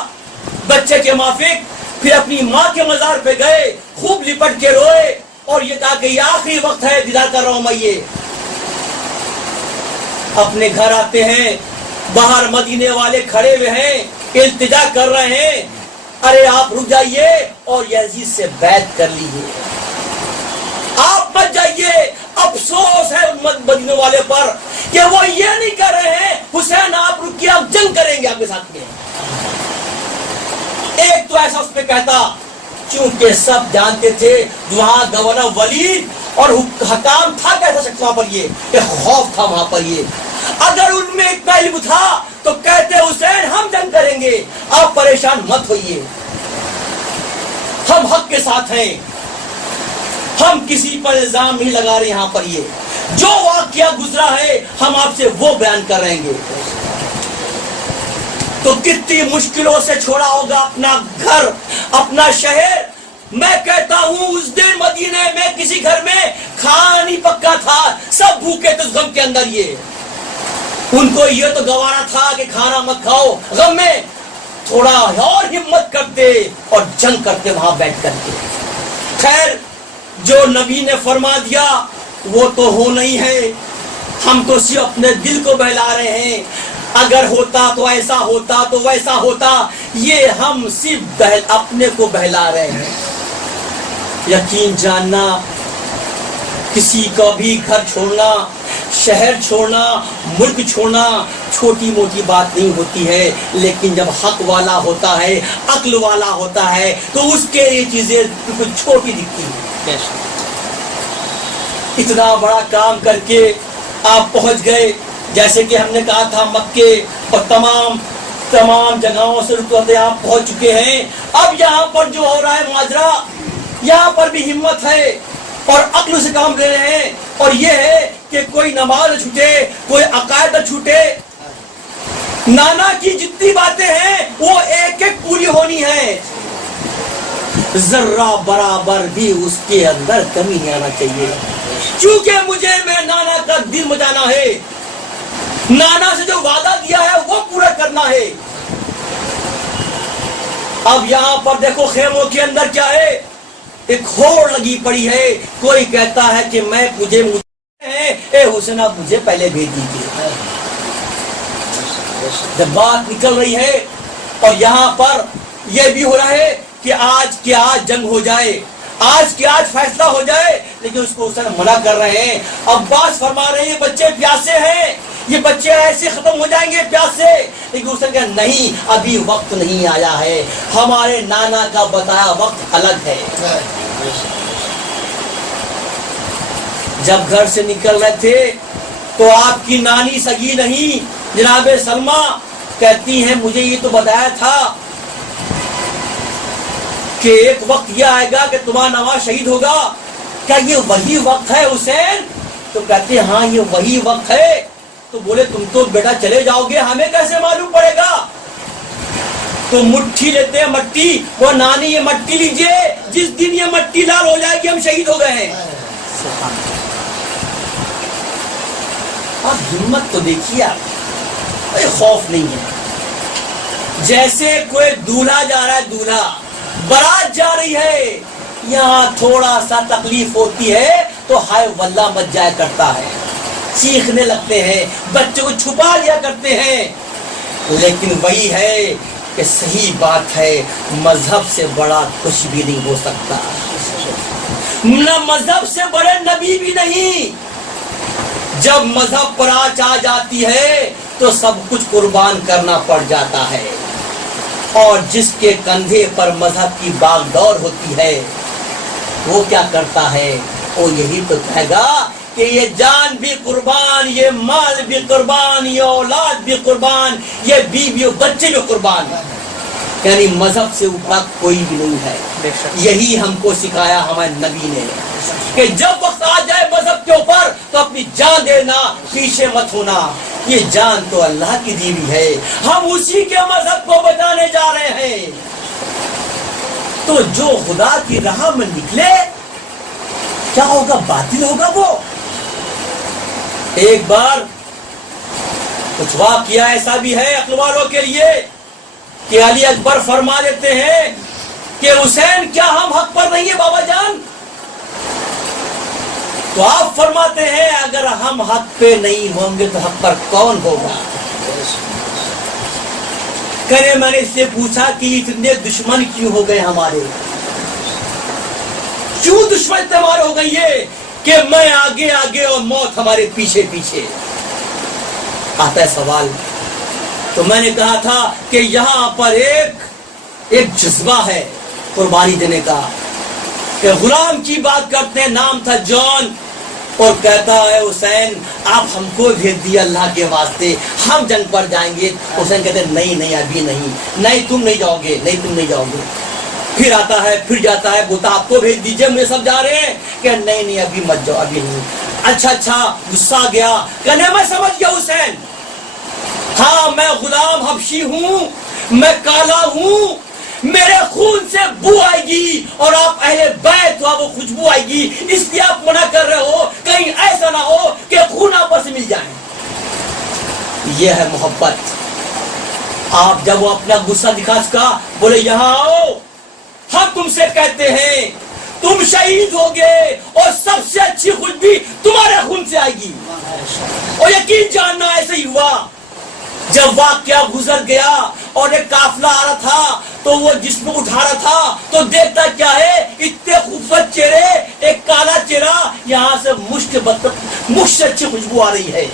بچے کے مافک. پھر اپنی ماں کے مزار پہ گئے, خوب لپٹ کے روئے, اور یہ تھا کہ یہ آخری وقت ہے دیدار کر رہا ہوں میں. یہ اپنے گھر آتے ہیں, باہر مدینے والے کھڑے ہوئے ہیں, التجا کر رہے ہیں, ارے آپ رک جائیے اور یزید سے بیعت کر لیجیے, آپ مت جائیے. افسوس ہے مدینے والے پر کہ وہ یہ نہیں کر رہے ہیں حسین آپ رکیے, آپ جنگ کریں گے آپ کے ساتھ میں. ایک تو ایسا اس پہ کہتا, چونکہ سب جانتے تھے وہاں گورنر ولید اور حکام تھا کیسا شخص وہاں پر, یہ خوف تھا وہاں پر. یہ اگر ان میں اتنا علم تھا تو کہتے حسین ہم جنگ کریں گے, آپ پریشان مت ہوئیے, ہم حق کے ساتھ ہیں, ہم کسی پر الزام نہیں لگا رہے. یہاں پر یہ جو واقعہ گزرا ہے ہم آپ سے وہ بیان کر رہے ہیں. تو کتنی مشکلوں سے چھوڑا ہوگا اپنا گھر, اپنا شہر. میں کہتا ہوں اس دن مدینے میں کسی گھر میں کھانا نہیں پکا تھا, سب بھوکے تھے اس غم کے اندر. یہ ان کو یہ تو گوارا تھا کہ کھانا مت کھاؤ, غم میں تھوڑا اور ہمت کرتے اور جنگ کرتے وہاں بیٹھ کر کے. خیر جو نبی نے فرما دیا وہ تو ہونا ہی ہے, ہم تو صرف اپنے دل کو بہلا رہے ہیں. اگر ہوتا تو ایسا ہوتا تو ویسا ہوتا, یہ ہم صرف اپنے کو بہلا رہے ہیں. یقین جاننا کسی کو بھی گھر چھوڑنا, شہر چھوڑنا, ملک چھوڑنا چھوٹی موٹی بات نہیں ہوتی ہے, لیکن جب حق والا ہوتا ہے, عقل والا ہوتا ہے تو اس کے یہ چیزیں بالکل چھوٹی دکھتی ہیں. اتنا بڑا کام کر کے آپ پہنچ گئے, جیسے کہ ہم نے کہا تھا مکے اور تمام جگہوں سے رکوتے آپ پہنچ چکے ہیں. اب یہاں پر جو ہو رہا ہے ماجرا, یہاں پر بھی ہمت ہے اور عقل سے کام لے رہے ہیں, اور یہ ہے کہ کوئی نماز نہ چھوٹے, کوئی عقائد نہ چھوٹے. نانا کی جتنی باتیں ہیں وہ ایک ایک پوری ہونی ہے, ذرہ برابر بھی اس کے اندر کمی نہیں آنا چاہیے. چونکہ مجھے میں نانا کا دل مجانا ہے, نانا سے جو وعدہ دیا ہے وہ پورا کرنا ہے. اب یہاں پر دیکھو خیموں کے اندر کیا ہے, ایک ہوڑ لگی پڑی ہے. کوئی کہتا ہے کہ مجھے اے حسین آپ مجھے پہلے بھیج دیجیے. جب بات نکل رہی ہے اور یہاں پر یہ بھی ہو رہا ہے کہ آج کے آج جنگ ہو جائے, آج کے آج فیصلہ ہو جائے, لیکن اس کو حسین منع کر رہے ہیں. عباس فرما رہے ہیں بچے پیاسے ہیں, یہ بچے ایسے ختم ہو جائیں گے پیاس سے, لیکن حسین کہا نہیں ابھی وقت نہیں آیا ہے, ہمارے نانا کا بتایا وقت الگ ہے. جب گھر سے نکل رہے تھے تو آپ کی نانی سگی نہیں جناب سلمہ کہتی ہیں مجھے یہ تو بتایا تھا کہ ایک وقت یہ آئے گا کہ تمہارا نواز شہید ہوگا, کیا یہ وہی وقت ہے حسین؟ تو کہتے ہیں ہاں یہ وہی وقت ہے. تو بولے تم تو بیٹا چلے جاؤ گے, ہمیں کیسے معلوم پڑے گا؟ تو مٹھی لیتے ہیں مٹی, وہ نانی یہ مٹی لیجئے, جس دن یہ مٹی لال ہو جائے گی ہم شہید ہو گئے ہیں. اب ہمت تو دیکھیے آپ, خوف نہیں ہے. جیسے کوئی دولہا جا رہا ہے, دولہا بارات جا رہی ہے, یہاں تھوڑا سا تکلیف ہوتی ہے تو ہائے واللہ مت جایا کرتا ہے. چیخنے لگتے ہیں، بچوں کو چھپا لیا کرتے ہیں. لیکن وہی ہے کہ صحیح بات ہے، مذہب سے بڑا کچھ بھی نہیں ہو سکتا، نہ مذہب سے بڑے نبی بھی نہیں. جب مذہب پر آنچ آ جاتی ہے تو سب کچھ قربان کرنا پڑ جاتا ہے، اور جس کے کندھے پر مذہب کی باغ دوڑ ہوتی ہے وہ کیا کرتا ہے؟ وہ یہی تو کہے گا کہ یہ جان بھی قربان، یہ مال بھی قربان، یہ اولاد بھی قربان، یہ بیوی و بچے بھی قربان. یعنی مذہب سے اوپر کوئی بھی نہیں ہے. یہی ہم کو سکھایا ہمارے نبی نے کہ جب وقت آ جائے مذہب کے اوپر تو اپنی جان دینا، پیچھے مت ہونا. یہ جان تو اللہ کی دی ہوئی ہے، ہم اسی کے مذہب کو بچانے جا رہے ہیں. تو جو خدا کی راہ میں نکلے کیا ہوگا؟ باطل ہوگا. وہ ایک بار کچھ واقعہ ایسا بھی ہے عقل والوں کے لیے کہ علی اکبر فرما دیتے ہیں کہ حسین کیا ہم حق پر نہیں ہیں بابا جان؟ تو آپ فرماتے ہیں اگر ہم حق پہ نہیں ہوں گے تو حق پر کون ہوگا؟ کرے میں نے اس سے پوچھا کہ اتنے دشمن کیوں ہو گئے ہمارے؟ کیوں دشمن تمہارے ہو گئی ہے کہ میں آگے آگے اور موت ہمارے پیچھے پیچھے؟ آتا ہے سوال. تو میں نے کہا تھا کہ یہاں پر ایک جذبہ ہے قربانی دینے کا. کہ غلام کی بات کرتے ہیں، نام تھا جان، اور کہتا ہے حسین آپ ہم کو بھیج دیا اللہ کے واسطے، ہم جنگ پر جائیں گے. حسین کہتے ہیں نہیں ابھی نہیں، تم نہیں جاؤ گے، نہیں تم نہیں جاؤ گے. پھر آتا ہے، پھر جاتا ہے، بولتا آپ کو بھیج دیجئے، مجھے سب جا رہے ہیں. کہ نہیں ابھی مت جاؤ، ابھی نہیں. اچھا غصہ گیا، کہنے میں سمجھ گیا حسین، ہاں میں غلام حبشی ہوں، میں کالا ہوں، میرے خون سے بو آئے گی، اور آپ اہل بیت ہو، وہ خوشبو آئے گی، اس لیے آپ منع کر رہے ہو، کہیں ایسا نہ ہو کہ خون آپس مل جائیں. یہ ہے محبت. آپ جب وہ اپنا غصہ دکھا چکا، بولے یہاں آؤ، ہم تم سے کہتے ہیں تم شہید ہوگے اور سب سے اچھی خوشبو تمہارے خون سے آئے گی. اور یقین جاننا ایسا ہی ہوا. جب واقعہ گزر گیا اور ایک قافلہ آ رہا تھا تو وہ جسم اٹھا رہا تھا تو دیکھتا کیا ہے، اتنے خوبصورت چہرے، ایک کالا چہرہ، یہاں سے مشت سے اچھی خوشبو آ رہی ہے.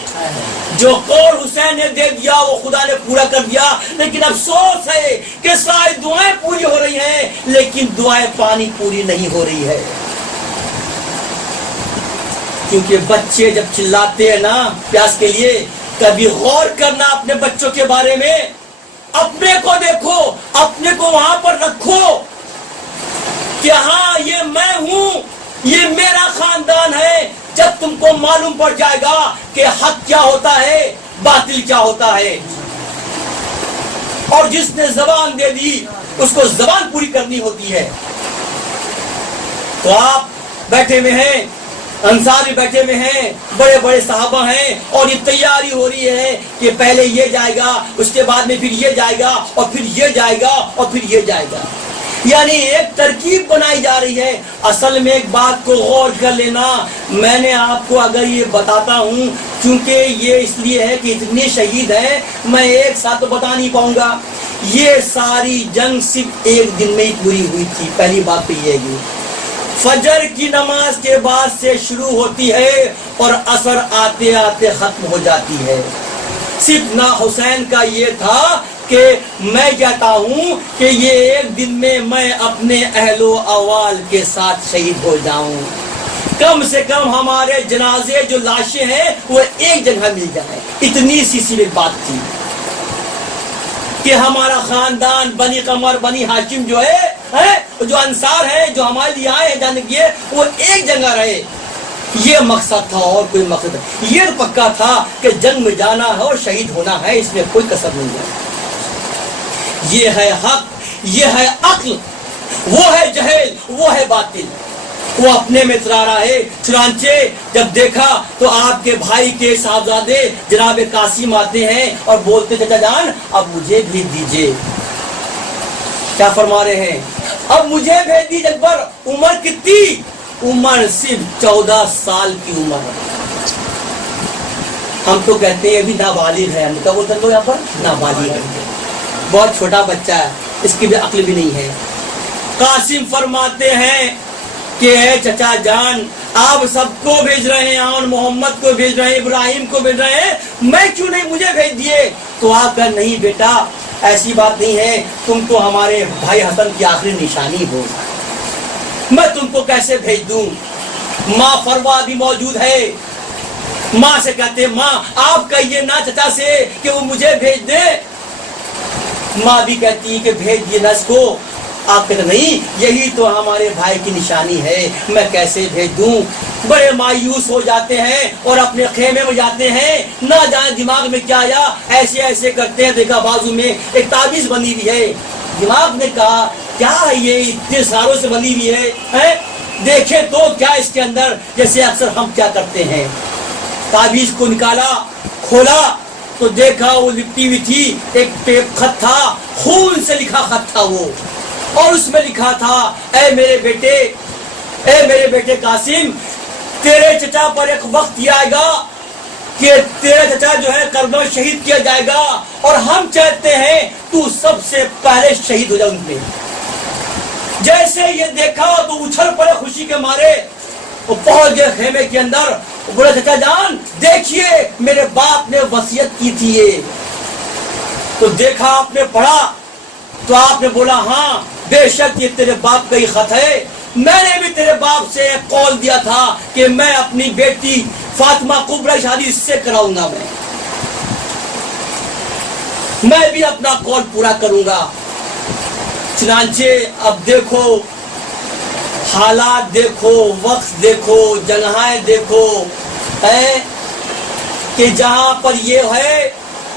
جو قول حسین نے دے دیا وہ خدا نے پورا کر دیا. لیکن افسوس ہے کہ ساری دعائیں پوری ہو رہی ہیں لیکن دعائیں پانی پوری نہیں ہو رہی ہے. کیونکہ بچے جب چلاتے ہیں نا پیاس کے لیے، کبھی غور کرنا اپنے بچوں کے بارے میں، اپنے کو دیکھو، اپنے کو وہاں پر رکھو کہ ہاں یہ میں ہوں، یہ میرا خاندان ہے. جب تم کو معلوم پڑ جائے گا کہ حق کیا ہوتا ہے، باطل کیا ہوتا ہے، اور جس نے زبان دے دی اس کو زبان پوری کرنی ہوتی ہے. تو آپ بیٹھے ہوئے ہیں، انصار بھی بیٹھے ہوئے ہیں، بڑے بڑے صحابہ ہیں، اور یہ تیاری ہو رہی ہے کہ پہلے یہ جائے گا، اس کے بعد میں پھر یہ جائے گا، اور پھر یہ جائے گا، اور پھر یہ جائے گا. یعنی ایک ترکیب بنائی جا رہی ہے. اصل میں ایک بات کو غور کر لینا، میں نے آپ کو اگر یہ بتاتا ہوں، چونکہ یہ اس لیے ہے کہ اتنے شہید ہیں، میں ایک ساتھ تو بتا نہیں پاؤں گا. یہ ساری جنگ صرف ایک دن میں ہی پوری ہوئی تھی. پہلی بات تو یہ ہے، فجر کی نماز کے بعد سے شروع ہوتی ہے اور عصر آتے آتے ختم ہو جاتی ہے. صرف نہ حسین کا یہ تھا کہ میں کہتا ہوں کہ یہ ایک دن میں اپنے اہل و اوال کے ساتھ شہید ہو جاؤں، کم سے کم ہمارے جنازے جو لاشیں ہیں وہ ایک جگہ مل جائے. اتنی سی صرف بات تھی کہ ہمارا خاندان بنی قمر بنی ہاشم جو ہے، جو انصار ہے، جو ہمارے لیے آئے ہیں جانے کے، وہ ایک جگہ رہے. یہ مقصد تھا اور کوئی مقصد نہیں. یہ پکا تھا کہ جنگ میں جانا ہے اور شہید ہونا ہے، اس میں کوئی کسر نہیں ہے. یہ ہے حق، یہ ہے عقل، وہ ہے جہل، وہ ہے باطل. وہ اپنے میں اترارا ہے. چنانچہ جب دیکھا تو آپ کے بھائی کے صاحبزادے جناب قاسم آتے ہیں اور بولتے چچا جان اب مجھے بھیج دیجئے. کیا فرما رہے ہیں؟ اب مجھے بھیج دیجئے. اکبر عمر کتنی؟ عمر صرف 14 سال کی عمر. ہم تو کہتے ہیں ابھی نابالغ ہے، ہم کیا بولتے ہیں یہاں پر نابالغ ہے، بہت چھوٹا بچہ ہے، اس کی بھی عقل بھی نہیں ہے۔ قاسم فرماتے ہیں کہ اے چچا جان، آپ سب کو بھیج رہے ہیں، اور محمد کو بھیج رہے ہیں، ابراہیم کو بھیج رہے ہیں، میں کیوں نہیں مجھے بھیج دیے؟ تو آپ کہا نہیں بیٹا ایسی بات نہیں ہے، تم تو ہمارے بھائی حسن کی آخری نشانی ہو، میں تم کو کیسے بھیج دوں؟ ماں فروا بھی موجود ہے، ماں سے کہتے ماں آپ کہیے نا چچا سے کہ وہ مجھے بھیج دے۔ ماں بھی کہتی ہے کہ بھیج دیے نا اس کو۔ آپ کہتے نہیں یہی تو ہمارے بھائی کی نشانی ہے، میں کیسے بھیج دوں؟ بڑے مایوس ہو جاتے ہیں اور اپنے خیمے میں جاتے ہیں، نہ جانے دماغ میں کیا آیا، ایسے ایسے کرتے ہیں، دیکھا بازو میں ایک تعویذ بنی ہوئی ہے، دماغ نے کہا کیا ہے یہ اتنے سالوں سے بنی ہوئی ہے، دیکھے تو کیا اس کے اندر، جیسے اکثر ہم کیا کرتے ہیں۔ تعویذ کو نکالا، کھولا تو دیکھا وہ لپٹی ہوئی تھی، ایک خط تھا، خون سے لکھا خط تھا وہ، اور اس میں لکھا تھا اے میرے بیٹے قاسم، تیرے چچا پر ایک وقت یہ آئے گا کہ تیرا چچا جو ہے کربلا میں شہید کیا جائے گا، اور ہم چاہتے ہیں تو سب سے پہلے شہید ہو جائے ان میں۔ جیسے یہ دیکھا تو اچھل پڑے خوشی کے مارے، وہ پہنچ گئے خیمے کے اندر، بولے چچا جان دیکھیے میرے باپ نے وصیت کی تھی یہ، تو دیکھا آپ نے پڑھا تو آپ نے بولا ہاں بے شک یہ تیرے باپ کا ہی خط ہے، میں نے بھی تیرے باپ سے قول دیا تھا کہ میں اپنی بیٹی فاطمہ کبریٰ شادی اس سے کراؤں گا، میں بھی اپنا قول پورا کروں گا۔ چنانچہ اب دیکھو حالات دیکھو، وقت دیکھو، جگہیں دیکھو، کہ جہاں پر یہ ہے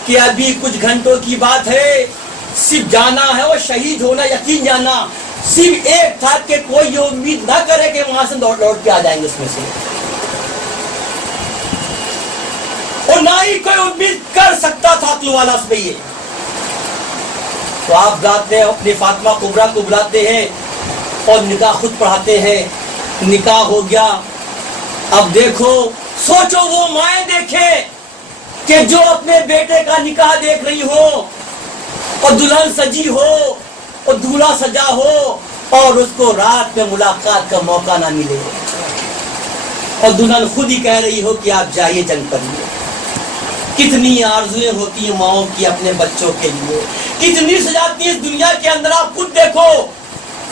کہ ابھی کچھ گھنٹوں کی بات ہے، صرف جانا ہے وہ شہید ہونا، یقین جانا، صرف ایک تھا کہ کوئی یہ امید نہ کرے کہ وہاں سے لوٹ کے آ جائیں گے اس میں سے، اور نہ ہی کوئی امید کر سکتا تھا عقل والا اس میں یہ۔ تو آپ جاتے ہیں اپنی فاطمہ کبریٰ کو بلاتے ہیں اور نکاح خود پڑھاتے ہیں، نکاح ہو گیا۔ اب دیکھو سوچو وہ مائیں دیکھیں کہ جو اپنے بیٹے کا نکاح دیکھ رہی ہو، اور دلہن سجی ہو اور دولہا سجا ہو، اور اس کو رات میں ملاقات کا موقع نہ ملے، اور دلہن خود ہی کہہ رہی ہو کہ آپ جائیے جنگ کریے۔ کتنی آرزویں ہوتی ہیں ماؤں کی اپنے بچوں کے لیے، کتنی سجاتی ہیں اس دنیا کے اندر، آپ خود دیکھو۔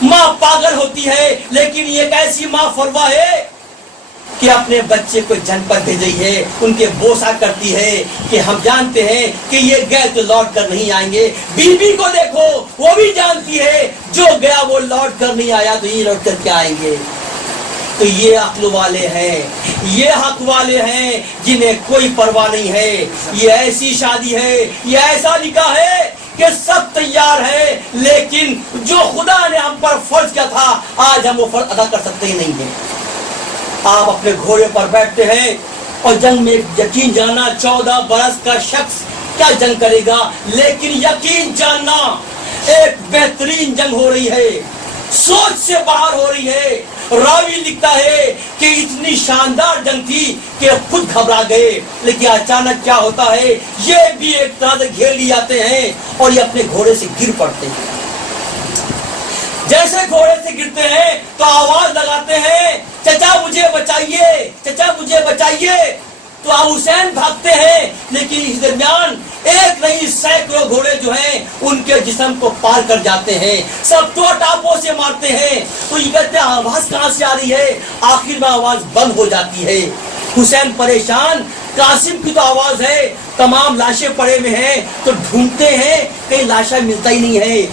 ماں پاگل ہوتی ہے، لیکن ایک ایسی ماں فروا ہے کہ اپنے بچے کو جنگ پر بھیج رہی ہے، ان کے بوسا کرتی ہے کہ ہم جانتے ہیں کہ یہ گئے تو لوٹ کر نہیں آئیں گے۔ بیوی کو دیکھو، وہ بھی جانتی ہے جو گیا وہ لوٹ کر نہیں آیا تو یہ لوٹ کر کیا آئیں گے۔ تو یہ عقل والے ہیں، یہ حق والے ہیں جنہیں کوئی پرواہ نہیں ہے۔ یہ ایسی شادی ہے، یہ ایسا نکاح ہے کہ سب تیار ہے، لیکن جو خدا نے ہم پر فرض کیا تھا آج ہم وہ فرض ادا کر سکتے ہی نہیں ہیں۔ آپ اپنے گھوڑے پر بیٹھتے ہیں اور جنگ میں یقین جاننا 14 برس کا شخص کیا جنگ کرے گا، لیکن یقین جاننا ایک بہترین جنگ ہو رہی ہے، سوچ سے باہر ہو رہی ہے۔ راوی لکھتا ہے کہ اتنی شاندار جنگ تھی کہ خود گھبرا گئے، لیکن اچانک کیا ہوتا ہے، یہ بھی ایک طرح سے گھیر لی جاتے ہیں اور یہ اپنے گھوڑے سے گر پڑتے ہیں۔ جیسے گھوڑے سے گرتے ہیں تو آواز لگاتے ہیں چچا مجھے بچائیے، چچا مجھے بچائیے، تو ابو حسین بھاگتے ہیں، لیکن اس درمیان ایک نہیں سینکڑوں گھوڑے جو ہیں ان کے جسم کو پار کر جاتے ہیں، سب تو ٹاپوں سے مارتے ہیں۔ تو یہ کہتے ہیں آواز کہاں سے آ رہی ہے، آخر میں آواز بند ہو جاتی ہے۔ حسین پریشان، قاسم کی تو آواز ہے، تمام لاشیں پڑے ہوئے ہیں، تو ڈھونڈتے ہیں کہیں لاشیں ملتا ہی نہیں ہے،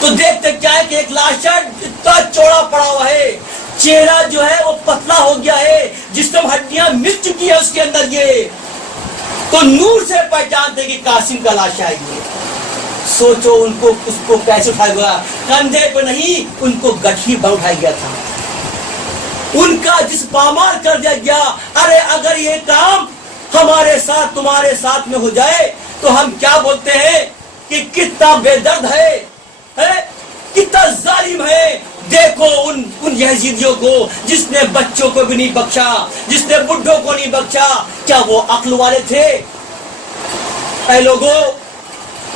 تو دیکھتے کیا ہے کہ ایک لاشا اتنا چوڑا پڑا ہوا ہے، چہرہ جو ہے وہ پتلا ہو گیا ہے، جس میں ہڈیاں مل چکی ہے اس کے اندر، یہ تو نور سے پہچانتے کہ قاسم کا لاشا ہے یہ۔ سوچو ان کو اس کو کیسے اٹھایا گیا، کندھے پہ نہیں، ان کو گٹھی پر اٹھایا گیا تھا، ان کا جس پامال کر دیا گیا۔ ارے اگر یہ کام ہمارے ساتھ تمہارے ساتھ میں ہو جائے تو ہم کیا بولتے ہیں کہ کتنا بے درد ہے، کتنا ظالم ہے، دیکھو ان یزیدیوں کو جس نے بچوں کو بھی نہیں بخشا، جس نے بڈھوں کو نہیں بخشا، کیا وہ عقل والے تھے؟ اے لوگوں،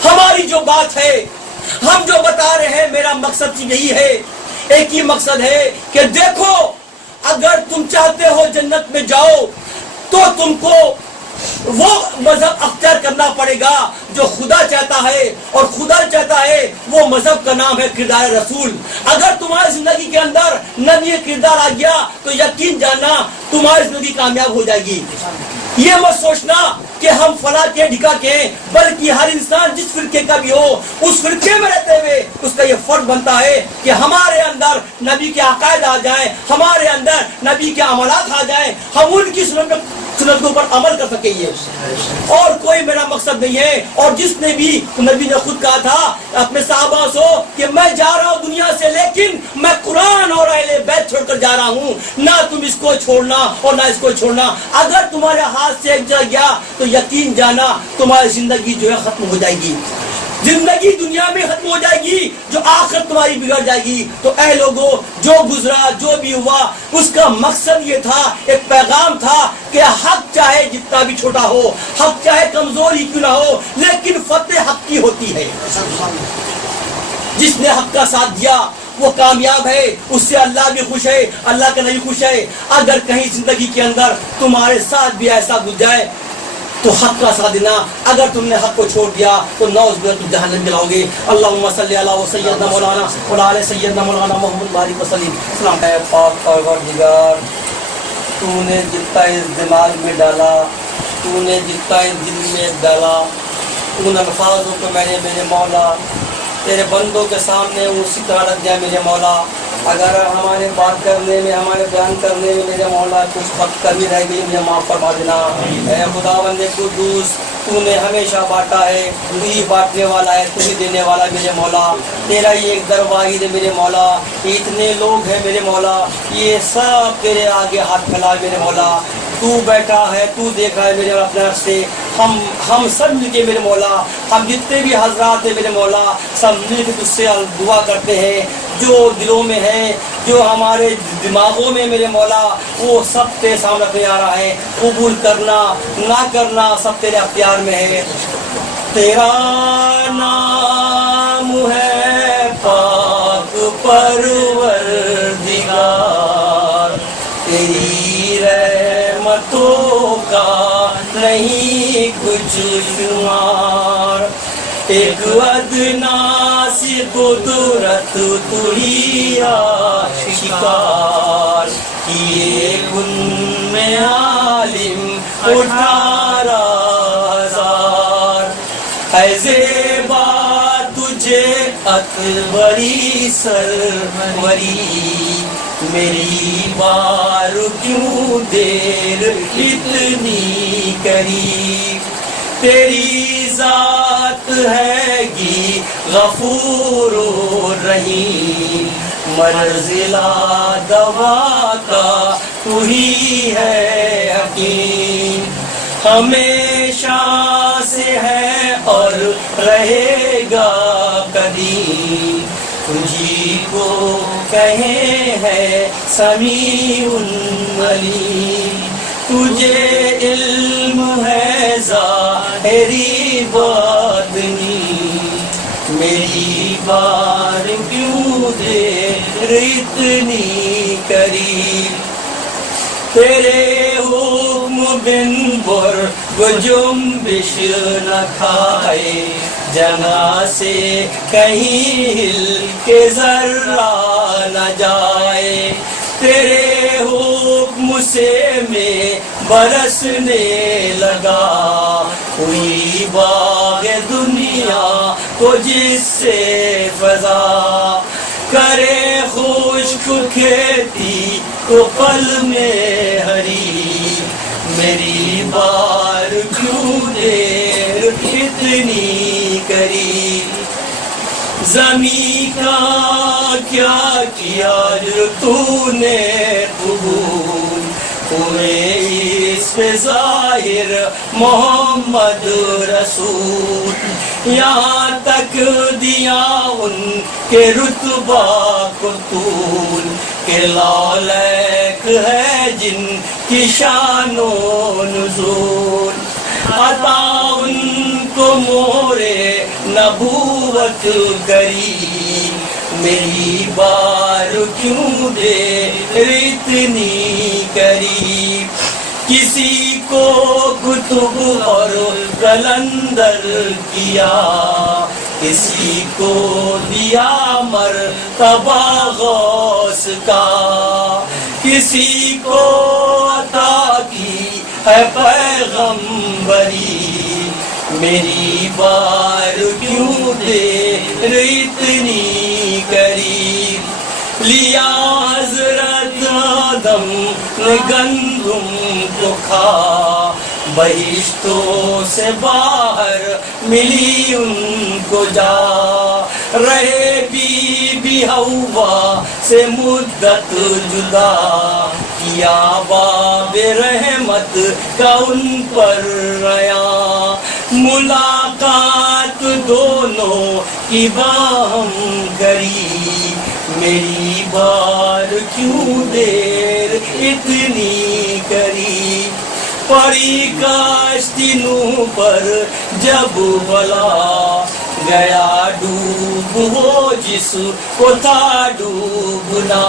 ہماری جو بات ہے، ہم جو بتا رہے ہیں، میرا مقصد یہی ہے، ایک ہی مقصد ہے کہ دیکھو، اگر تم چاہتے ہو جنت میں جاؤ تو تم کو وہ مذہب اختیار کرنا پڑے گا جو خدا چاہتا ہے، اور خدا چاہتا ہے وہ مذہب کا نام ہے کردار رسول۔ اگر تمہاری زندگی کے اندر نبی کردار آ گیا تو یقین جاننا تمہاری زندگی کامیاب ہو جائے گی۔ یہ مت سوچنا کہ ہم فلاں کے ڈھکا کے ہیں، بلکہ ہر انسان جس فرقے کا بھی ہو، اس فرقے میں رہتے ہوئے اس کا یہ فرض بنتا ہے کہ ہمارے اندر نبی کے عقائد آ جائیں، ہمارے اندر نبی کے عملات آ جائیں، ہم ان کی سنتوں پر عمل کر سکیں گے، اور کوئی میرا مقصد نہیں ہے۔ اور جس نے بھی، نبی نے خود کہا تھا اپنے صحابہ سے کہ میں جا رہا ہوں دنیا سے، لیکن میں قرآن اور اہل بیت چھوڑ کر جا رہا ہوں، نہ تم اس کو چھوڑنا اور نہ اس کو چھوڑنا۔ اگر تمہارے ہاتھ سے ایک جگہ گیا تو یقین جانا تمہاری زندگی جو ہے ختم ہو جائے گی، زندگی دنیا میں ختم ہو جائے گی، جو آخرت تمہاری بگڑ جائے گی۔ تو اے لوگوں، جو گزرا، جو بھی ہوا، اس کا مقصد یہ تھا، ایک پیغام تھا کہ حق چاہے جتنا بھی چھوٹا ہو، حق چاہے کمزوری کیوں نہ ہو، لیکن فتح حق کی ہوتی ہے۔ جس نے حق کا ساتھ دیا وہ کامیاب ہے، اس سے اللہ بھی خوش ہے، اللہ کا نبی خوش ہے۔ اگر کہیں زندگی کے اندر تمہارے ساتھ بھی ایسا گزر جائے تو حق کا ساتھ دینا، اگر تم نے حق کو چھوڑ دیا تو نعوذ باللہ تم جہنم میں جاؤ گے۔ اللہم صلی علی سیدنا مولانا وعلی سیدنا مولانا محمد بارک وسلم۔ اسلام اے پاک پروردگار، تو نے جتنا اس دماغ میں ڈالا، تو نے جتنا اس دل میں ڈالا، ان الفاظوں کو میں نے میرے مولا تیرے بندوں کے سامنے اسی طرح رکھ دیا میرے مولا۔ اگر ہمارے بات کرنے میں، ہمارے بیان کرنے میں میرے مولا کچھ وقت کمی رہ گئی، مجھے معاف فرما دینا۔ اے خداوند قدوس، تو نے ہمیشہ بانٹا ہے، تو ہی بانٹنے والا ہے، تو ہی دینے والا ہے میرے مولا۔ تیرا ہی ایک در واحد ہے میرے مولا۔ اتنے لوگ ہیں میرے مولا، یہ سب تیرے آگے ہاتھ پھیلا میرے مولا۔ تو بیٹھا ہے، تو دیکھا ہے میرے مولا اپنے رخ سے۔ ہم سب مل کے میرے مولا، ہم جتنے بھی حضرات ہیں میرے مولا، سب مل کے تجھ سے دعا کرتے ہیں، جو دلوں میں ہے، جو ہمارے دماغوں میں میرے مولا، وہ سب تیرے سامنے پہ آ رہا ہے۔ قبول کرنا نہ کرنا سب تیرے اختیار میں ہے۔ تیرا نام ہے پاک پروردگار، تیری رحمتوں کا نہیں کچھ شمار، ایک ادنا سی قدرت تو ہی آشکار، کیے کن میں عالم 18,000، ہے زیبا تجھے اکبری سروری، میری بار کیوں دیر اتنی قریب، تیری ذات ہے گی غفور و رحیم، مرضلا دوا کا تو ہی ہے حکیم، ہمیشہ سے ہے اور رہے گا قدیم، تجھی کو کہیں ہے سمیع علیم، تجھے علم ہے ظاہری باطنی، میری بار کیوں دیر اتنی قریب، تیرے حکم بن بر جنبش نہ کھائے، جگہ سے کہیں ہل کے ذرہ نہ جائے، تیرے حکم سے میں برسنے لگا، ہوئی باغ دنیا کو جس سے فضا، کرے خشک کھیتی تو پل میں ہری، میری بار کیوں دیر اتنی قریب، زمین کا کیا کیا جو تو نے قبول، ہوئے اس پہ ظاہر محمد رسول، یہاں تک دیا ان کے رتبہ کو طول کہ لولیک ہے جن کی شان و نزول، عطا ان کو مورے نبوت کری، میری بار کیوں دے اتنی قریب، کسی کو کتب اور قلندر کیا، کسی کو دیا مرتبہ غوث کا، کسی کو عطا کی ہے پیغمبری، میری بار کیوں دیر اتنی قریب، لیا حضرت آدم نے گندم کو کھا، بہشتوں سے باہر ملی ان کو جا، رہے بی ہوا سے مدت جدا، کیا باب رحمت کا ان پر ریا، ملاقات دونوں کی باہم کری، میری بار کیوں دیر اتنی کری، پڑی کاشتی نوح پر جب بلا، گیا ڈوب وہ جس کو تھا ڈوبنا،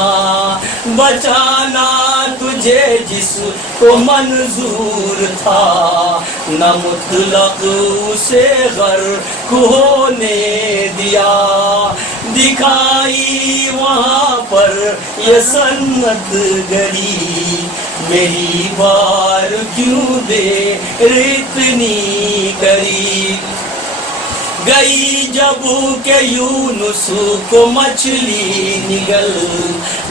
بچانا تجھے جس کو منظور تھا، نہ مطلق اسے غرق ہونے دیا، دکھائی وہاں پر یہ سنت گری، میری بار کیوں دیر اتنی کری، گئی جب کہ یونس کو مچھلی نگل،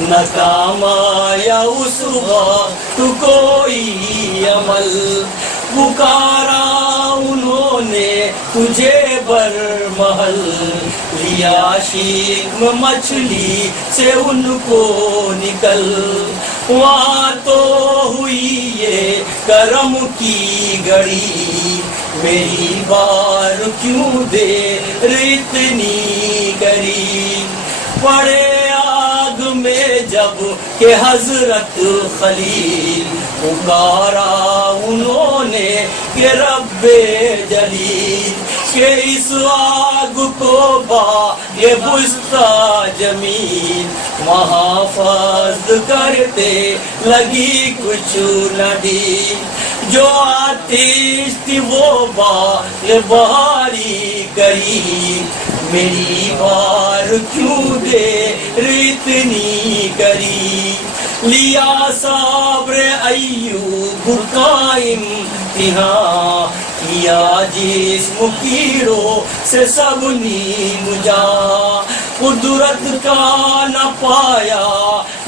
نہ کام آیا اس وقت کوئی عمل، پکارا انہوں نے تجھے برمحل، لیا شکم مچھلی سے ان کو نکل، وہاں تو ہوئی یہ کرم کی گھڑی، میری بار کیوں دیر اتنی کری، پڑے آگ میں جب کہ حضرت خلیل، پکارا انہوں نے کہ رب جلیل، کہ اس آگ کو با یہ بستہ جمیل، وہاں فضل کرتے لگی کچھ نڈی، جو آتش تھی وہ با یہ بہاری کری، میری بار کیوں دیر اتنی کری، لیا صبر ایوب کا امتحان، کیا جسم کیڑوں سے سب نیم جا، قدرت کا نہ پایا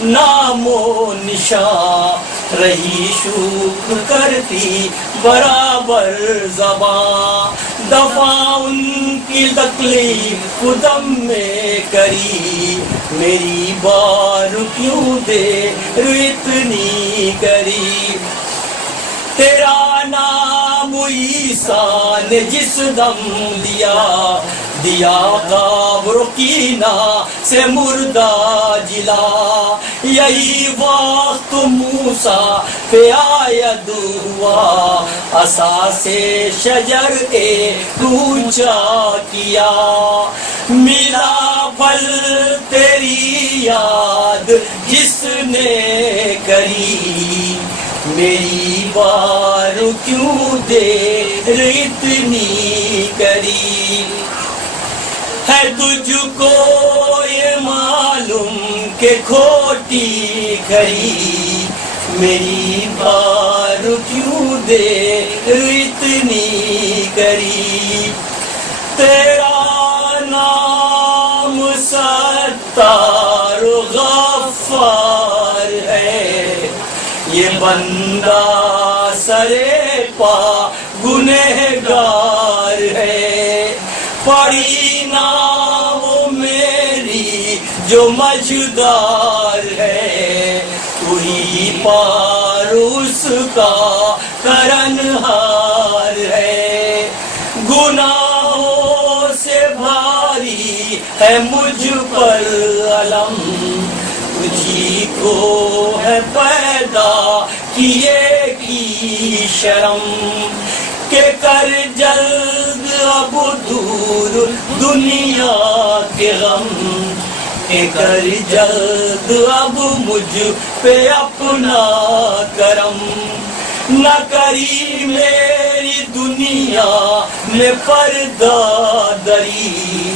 نام و نشان، رہی شکر کرتی برابر زباں، دفع ان کی تکلیف دم میں کری، میری بار کیوں دیر اتنی کری، تیرا نام عیسیٰ نے جس دم دیا قبر کینا سے مردہ جلا، یہی وقت موسیٰ پہ آید ہوا، عصا سے شجر اونچا کیا، ملا پھل تیری یاد جس نے کری، میری بار کیوں دیر اتنی کری، ہے تجھ کو یہ معلوم کہ کھوٹی کھری، میری بار کیوں دیر اتنی کری، تیرا نام ستار غفار ہے، یہ بندہ سرے پا گنہگار ہے، پڑھی نہ وہ میری جو مجدار ہے، وہی پار اس کا کرنہار ہے. گناہوں سے بھاری ہے مجھ پر علم، تجھی کو ہے پیدا کیے کی شرم، کہ کر جلد اب دور دنیا کے غم، کہ کر جلد اب مجھ پہ اپنا کرم. نہ کری میری دنیا میں پردہ دری،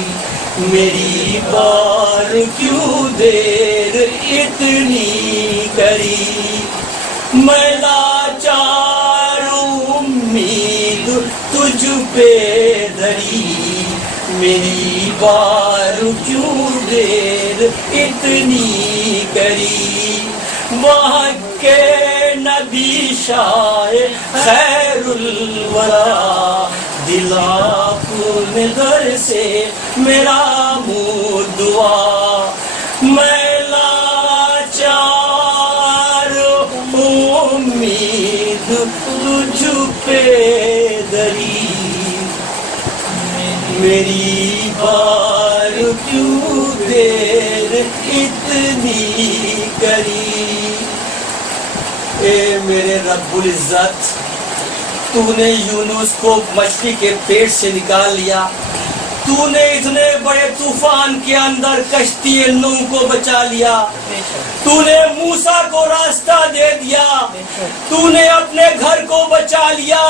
میری بار کیوں دیر اتنی کری. میں لاچار امید تجھ پہ دری، میری بار کیوں دیر اتنی کری. وہاں کے نبی شاہ خیر الورا، دل اپنے در سے میرا منہ دعا. میں لاچار امید تجھ پہ دری، میری بار کیوں دیر اتنی کری. اے میرے رب العزت، تو نے یونس کو مچھلی کے پیٹ سے نکال لیا، تو نے اتنے بڑے طوفان کے اندر کشتی نوح کو بچا لیا، تو نے موسیٰ کو راستہ دے دیا، تو نے اپنے گھر کو بچا لیا.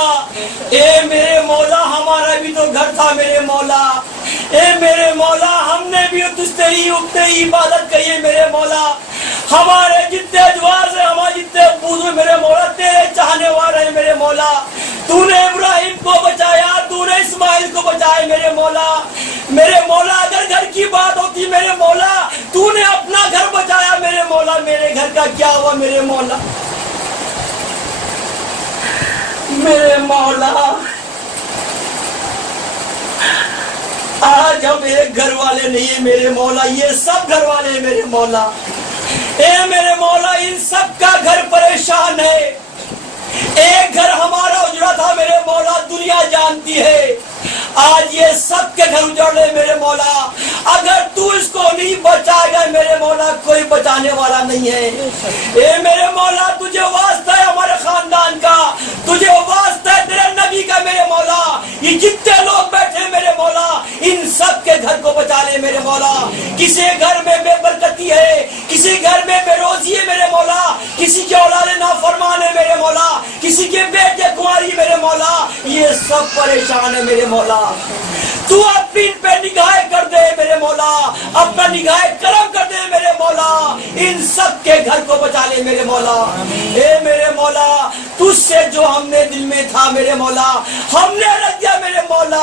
اے میرے مولا، ہمارا بھی تو گھر تھا میرے مولا. اے میرے مولا، ہم نے بھی تجھ تیری عبادت کی ہے میرے مولا. ہمارے جتنے ادواز ہیں، ہمارے جتنے بزرگ میرے مولا تیرے چاہنے والے ہیں میرے مولا. تو نے ابراہیم کو بچایا، تو نے اسماعیل کو بچایا میرے مولا. میرے مولا، اگر گھر کی بات ہوتی میرے مولا، تو نے اپنا گھر بچایا میرے مولا. میرے گھر کا کیا ہوا میرے مولا؟ میرے مولا، آج ہم ایک گھر والے نہیں ہیں میرے مولا، یہ سب گھر والے ہیں میرے مولا. اے میرے مولا، ان سب کا گھر پریشان ہے. ایک گھر ہمارا اجڑا تھا میرے مولا، دنیا جانتی ہے. آج یہ سب کے گھر اجڑ رہے میرے مولا. اگر تو اس کو نہیں بچائے گا میرے مولا، کوئی بچانے والا نہیں ہے. اے میرے مولا، تجھے واسطہ ہے ہمارے خاندان کا، تجھے واسطہ ہے تیرے نبی کا میرے مولا. یہ جتنے لوگ بیٹھے میرے مولا، ان سب کے گھر کو بچا لے میرے مولا. کسی گھر میں بے برکتی ہے، کسی گھر میں بے روزی ہے میرے مولا، کسی کے اولاد نافرمان ہے میرے مولا، کسی کے بیٹے کنواری میرے مولا. یہ سب پریشان ہے میرے مولا. تو اپنی پہ نگاہ کر دے میرے مولا، اپنا نگاہ کرم کر دے میرے مولا. ان سب کے گھر کو بچا لے میرے مولا. اے میرے مولا، تجھ سے جو ہم نے دل میں تھا میرے مولا، ہم نے رکھ دیا میرے مولا.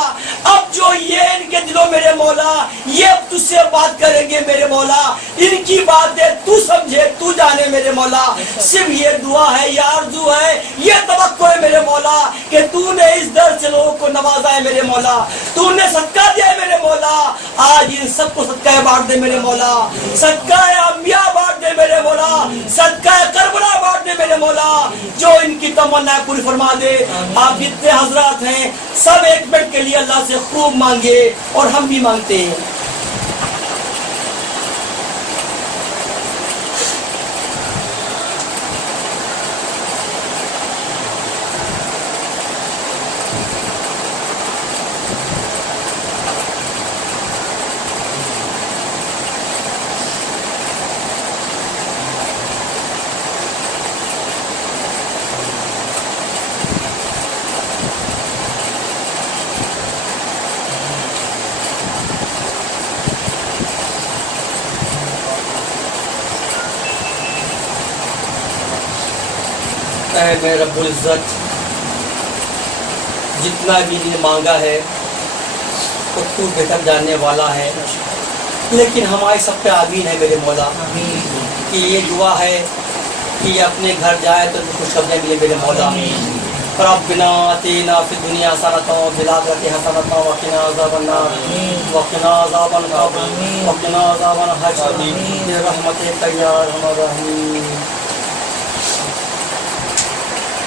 اب جو یہ ان کے دلوں میرے مولا، یہ اب تجھ سے بات کریں گے میرے مولا. ان کی باتیں تو سمجھے، تو جانے میرے مولا. صرف یہ دعا ہے، یہ آرزو ہے، یہ توقع ہے میرے مولا کہ تو نے اس در سے لوگوں کو نوازا ہے میرے مولا. تو نے صدقہ دیا ہے میرے مولا. آج ان سب کو صدقہ بانٹ دے میرے مولا. صدقہ انبیاء بانٹ دے میرے مولا. صدقہ کربلا بانٹ دے میرے مولا. جو ان کی تمنا پوری فرما دے. آپ جتنے حضرات ہیں سب ایک منٹ کے لیے اللہ سے خوب مانگے، اور ہم بھی مانگتے ہیں. اے میرے رب العزت، جتنا بھی نے مانگا ہے وہ تو بہتر جاننے والا ہے، لیکن ہمارے سب پہ آمین ہے میرے مولا. کہ یہ دعا ہے کہ یہ اپنے گھر جائے تو خوشخبریاں ملے میرے مولا. ربنا آتنا فی الدنیا حسنۃ وفی الآخرۃ حسنۃ وقنا عذاب النار وقنا عذاب القبر وقنا عذاب الحشر برحمتک یا ارحم الراحمین.